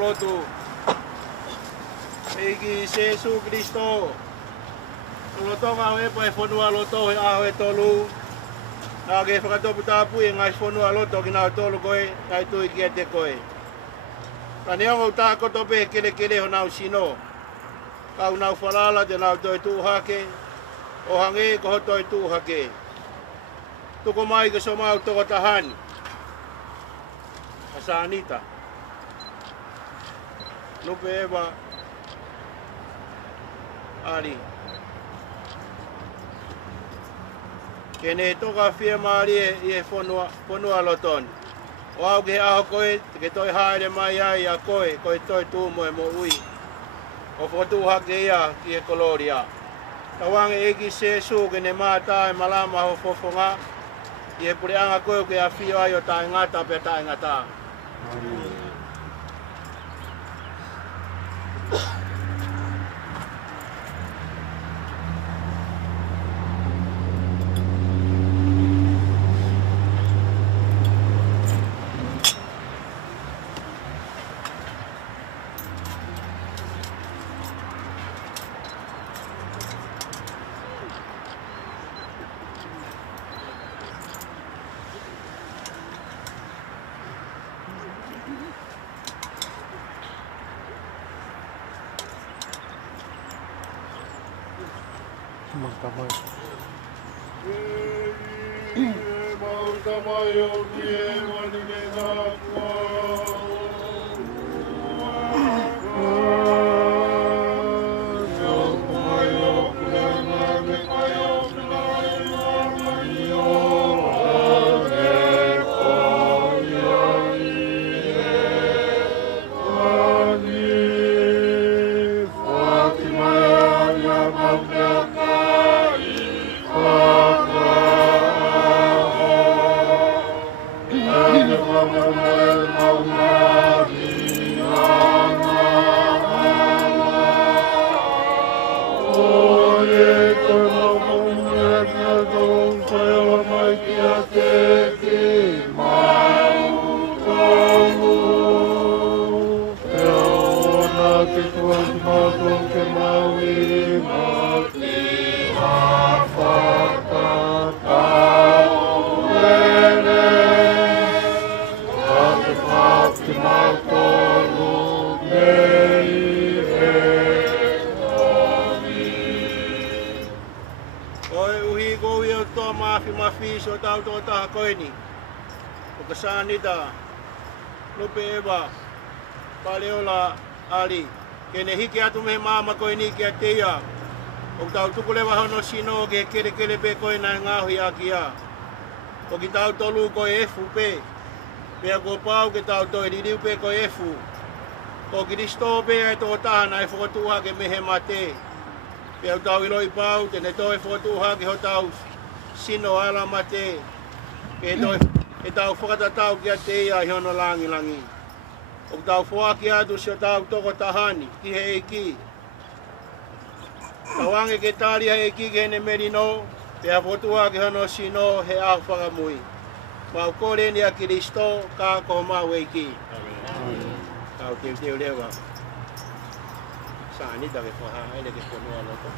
lotu. Eki Jesu Kristo. Lotonga we pa fonua loto he a he tolu. Na ge whakatopu tāpu e ngai fonua loto ki nau tolu koe, ngai tui ki te koe. Ka neongo tā koto pe kere ho nau sino. Kau nau whalala te nau toi tūhake, o hange ko ho toi tūhake. Tuko mai ke so mau toko tahani. Kasanita. Lupe eva. Ali. Kene toka Fiema'u e fonua loton. O au ke aho koe, ke toi haere mai ai a koe toi tūmoe mo ui. O whotu hake ia ki e koloria. Tawange eki Jesu ke ne mātai malama ho fofonga. I e pureanga koe ke a whio ai o tae ngata pe tae ngata. So tau to ta koini. O Kasanita. Lupe eva. Paleola ali. Kene hiki atu me mama koini ki ateia. O tau tukulewa hono sino ke kere pe koe na ngahui akia. O ki tau tolu koe efu pe. Pea ko pau ke tau toi ririu pe koe efu. Ko Kristo pe e to tahana e whokotuha ke mehe mate. Pea tau iloi pau te ne toi whokotuha ke ho tau sino ala mate. E tau whakatatau ki a te ia i hono langi. O tau whoaki atu si o tau toko tahani ki he eki. Tawange ke tali he eki ke ne merino. Pea whotua ki hono sino he au whakamui. Mau kore ni a Kristo ka ko mau eki. Tau te ulewa. Sanita ke whaha ele ke whanua loko.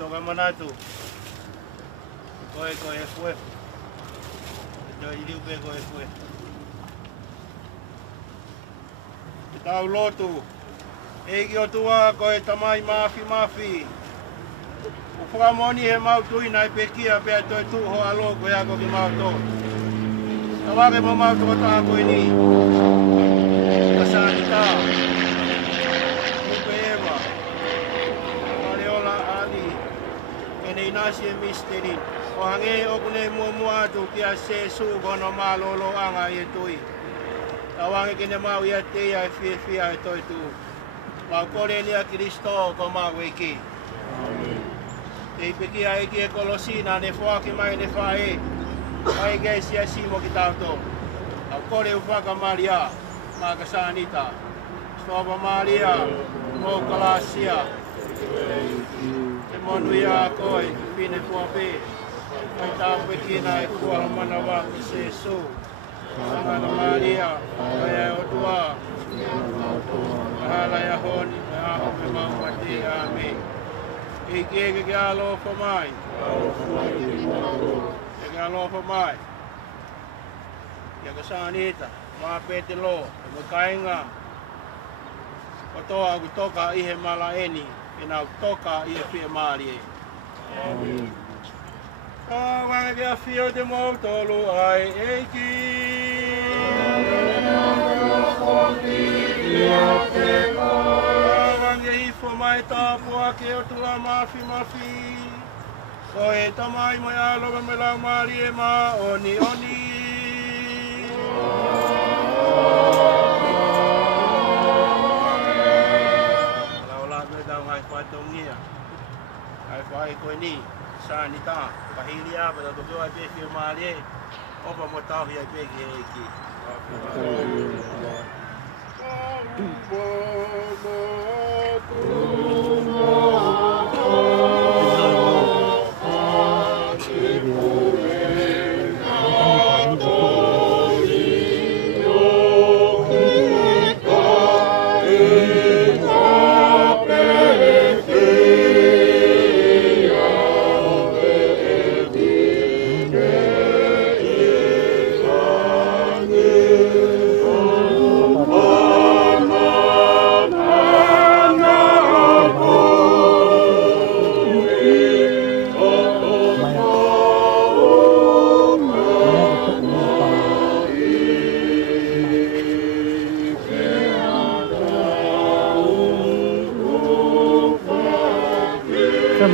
toka manatu. Koe e fue. Toi iliu pe koe e fue. Tau lotu. Eki o tua koe tamai mafi. Whakamoni he mautuina e pekia pia toi tuho alo koe ako ki mauto. Tawake mo mauto taha koe ni. Kasanita. Kupe Eva. Paleola Ali. Kene inasi e misteri. O hange o kune mua atu kia se su kono malolo anga i e tui. Tawange kene mau ia teia e fia e toi tu. Mau kore nia Kristo ko mau eki. Te peki a eki e kolosina ne whaki mai ne whae. Mai kei sia simo ki tauto. Au kore u Fakamavae, ma Kasanita. Stopa Maria, mo Kalasia. Te monu ia koe, pine puape. Kai tau peki na e kua mana waki se su. Sangana Maria, kai e o tua. Hala ya honi, aho me maumati, amen. Eke ke alofa mai. Eke alofa mai. Ia Kasanita, maa pete lo, e kainga. O toa ku toka i he malaeni, e nau toka i he Fiema'u. Wange kia fio te mautolu ai eki. Wange hifo mai tapua ke o tua mafi. Koe tamai mai aloga me lau marie ma oni. Laula me dau ngai whatongia. Ai whai koe ni. Kasanita, pahili apa da tokyo ai peki Fiema'u. Opa mo tahi ai peki eki.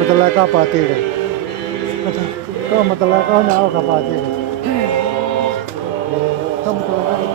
मतलब का पाती है तो मतलब का ना का पाती है तो मतलब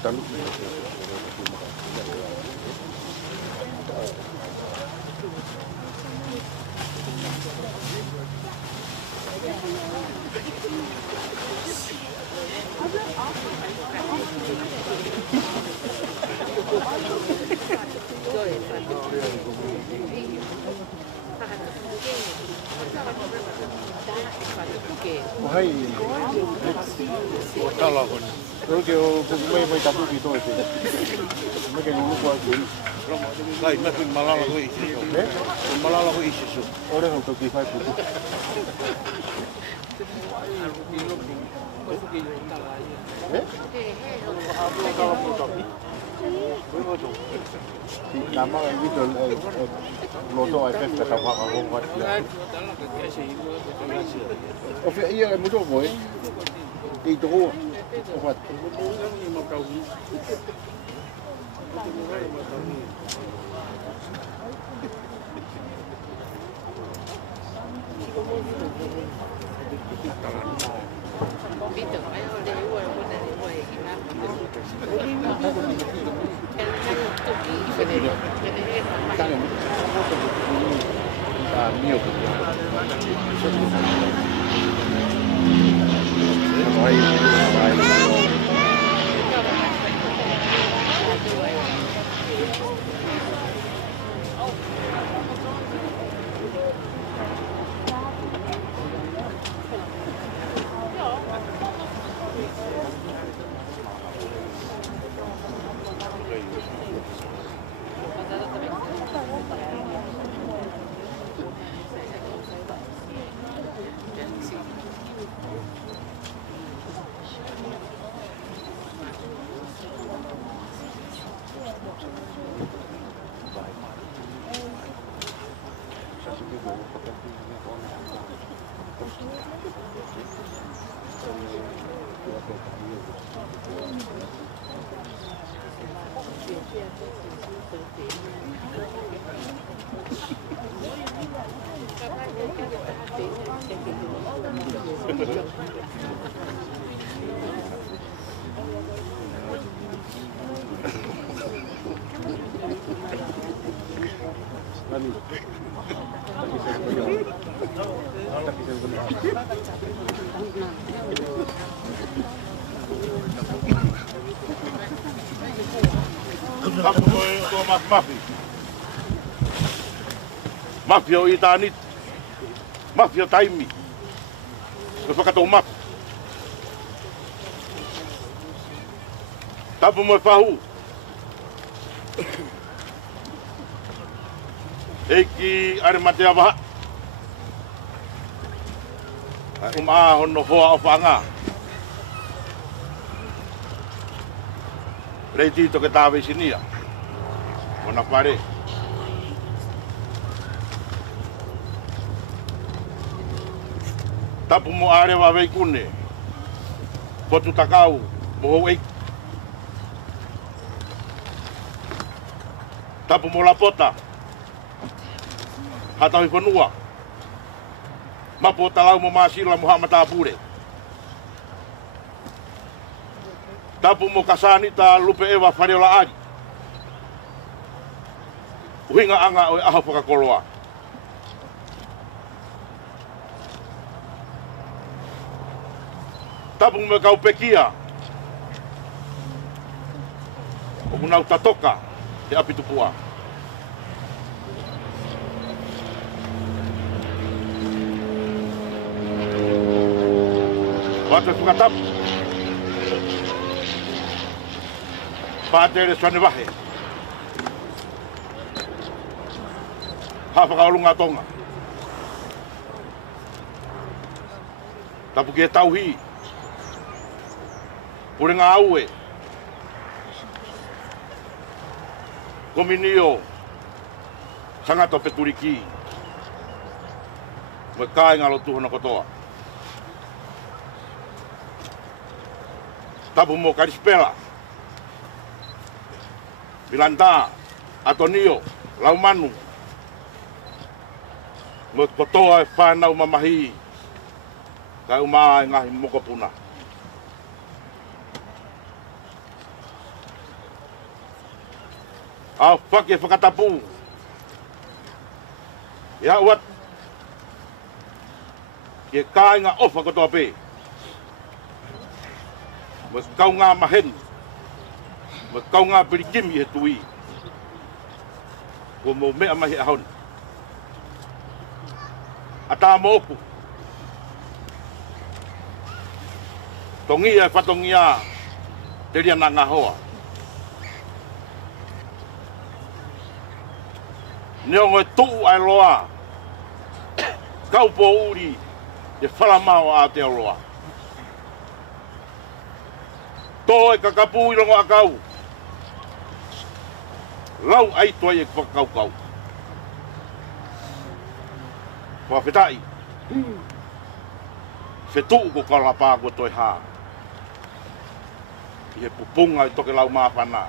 Hai. Tala kon. Terus ke mai tapu di tu itu. Mai ke lulu kuat tu. Lai, mai malala ko isi. Malala ko isi su. Orang untuk kifai putu. Nama ini tu loto efek kata Fai'aho buat dia. Of iya mudah boy. Itu buat. Mafia o itanit, mafia taimi, whakatou mafu. Tapu mo Fai'aho. Eiki are mate awaha. Hono hoa o whanga. Reiti to ke tawe sinia. Ona pare. Tapu mo are wa wei kune. Potu takau mo wei. Tapu mo lapota. Hatau ipanua. Mapo talau mo masila Muhammad Abure. Tapu mo Kasanita lupe ewa Fareola aji. Uhinga anga o aho whakakoloa. Tapu mo kau pekia. O munau tatoka te apitupua. Watu whakatapu. Pātere swane wahe. Hawhakaolunga tonga. Tapu ki e tauhi. Pure ngā aue. Kominio. Sangato peturiki. Mo kai ngalo tuhona kotoa. Tapu mo karispela. Milanda, Atonio, Laumanu. Mo kotoa e whanau mamahi. Kai umaa e ngahi mokopuna. A whake whakatapu. Ia wat. Ke kāinga ofa kotoa pē. Ma kaunga mahen. Ma kaunga pirikimi he tui. Ko mo mea mahi ahon. Ata moku. Tongia e whatongia te ria na ngā hoa. Neo e tuu ai loa. Kaupo uri e whalamau a te aroa. Tō e kakapu i rongo a kau. Lau ai toi e whakaukau. Whawhetai. Whetuu ko kalapā ko toi hā. I he pupunga i toke lau māwhana.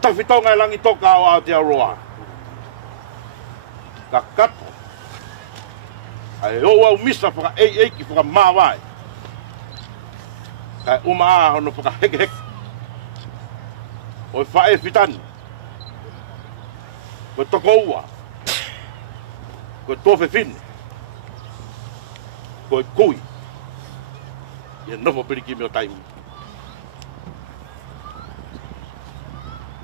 Tawhitonga e langi toka o Aotearoa. Ka kato. Ai o au misa whaka eiki whaka māwai. Kai uma ahono whaka heke heke. O e whae whitani. Ko e toko ua. Ko e tōwhi whine. Ko e kui. Ia nofo pirikimi o taimi.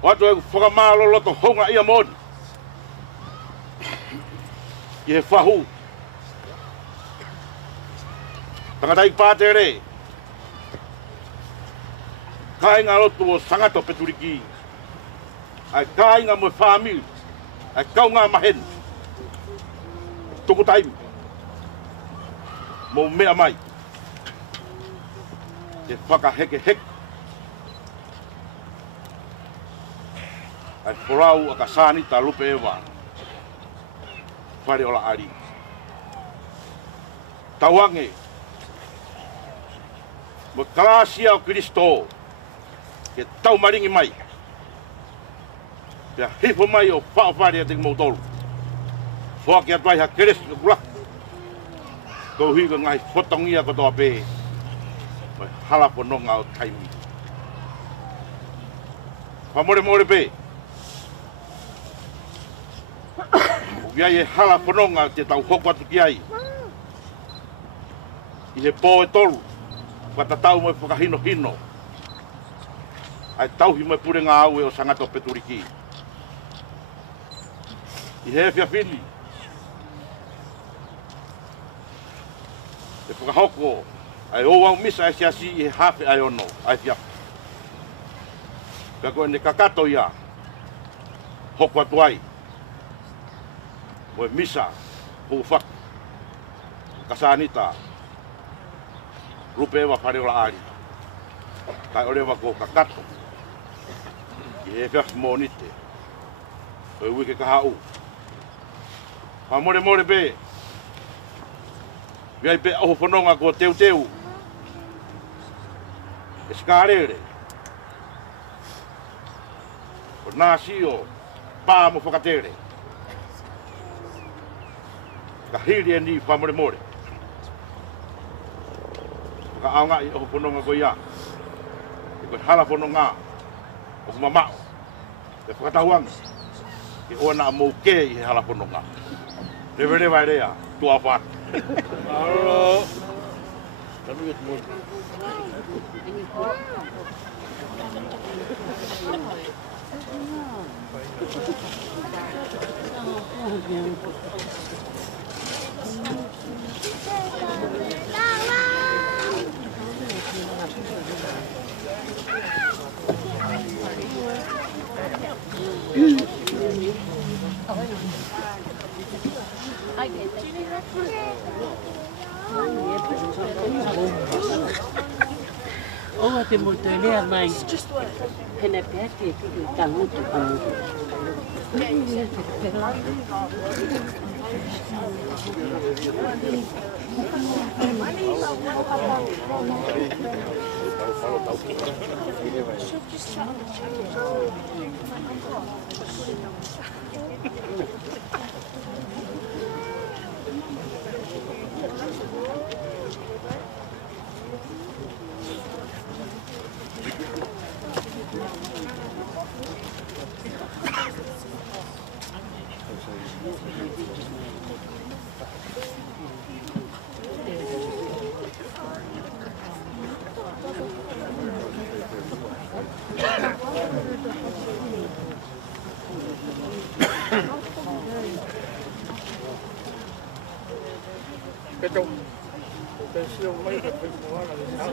O atu e whakamālo loto honga ia moni. I he whahu. Tangatai pātere. Kāinga lotu o sangato peturiki. Ai kāinga mo e whāmili. Ai kaunga mahen. Tuku taimi. Mo mea mai. Te whaka heke heke. Ai whorau a Kasanita lupe ewa. Whare ola ari. Tawange. Mo kalasia o Kristo. Ke tau maringi mai. Pea hifo mai o whaofare a te mautolu. Whake atuai ha keresi o kulak. Kau higa ngai whotongia kotoa pē. Mai halapo nonga o taimi. Whamore more pē. Uiai e halapo nonga te tau hoko atu ki ai. I he pō e tolu. Whatatau mai whakahino hino. Ai tauhi mai pure ngā aue o sangato peturiki. I he whia whini. E whakahoko. Ai o au misa e siasi i he hawhi ai ono. Ai whia. Pea koe ne kakato ia. Hoko atu ai. Mo e misa. Hufak. Kasanita. Rupe ewa whare ola ari. Kai orewa ko kakato. I he whia monite. Koe wike ka hau. Whamore more pē. Viai pe oho whanonga ko teu teu. E skārere. O nāsi o pā mo whakatere. Ka hiri e ni whamore more. Ka aonga i oho whanonga ko ia. E koe hala whanonga. O kumamao. E whakatahuanga. E oa na mou ke i he hala whanonga. Rewa rea, tua whāt. Aro. Kami et mo. Oh, te multo e lea mai. Pene peati e tutti tanguto con cái trong cái siêu mấy cái nó là sao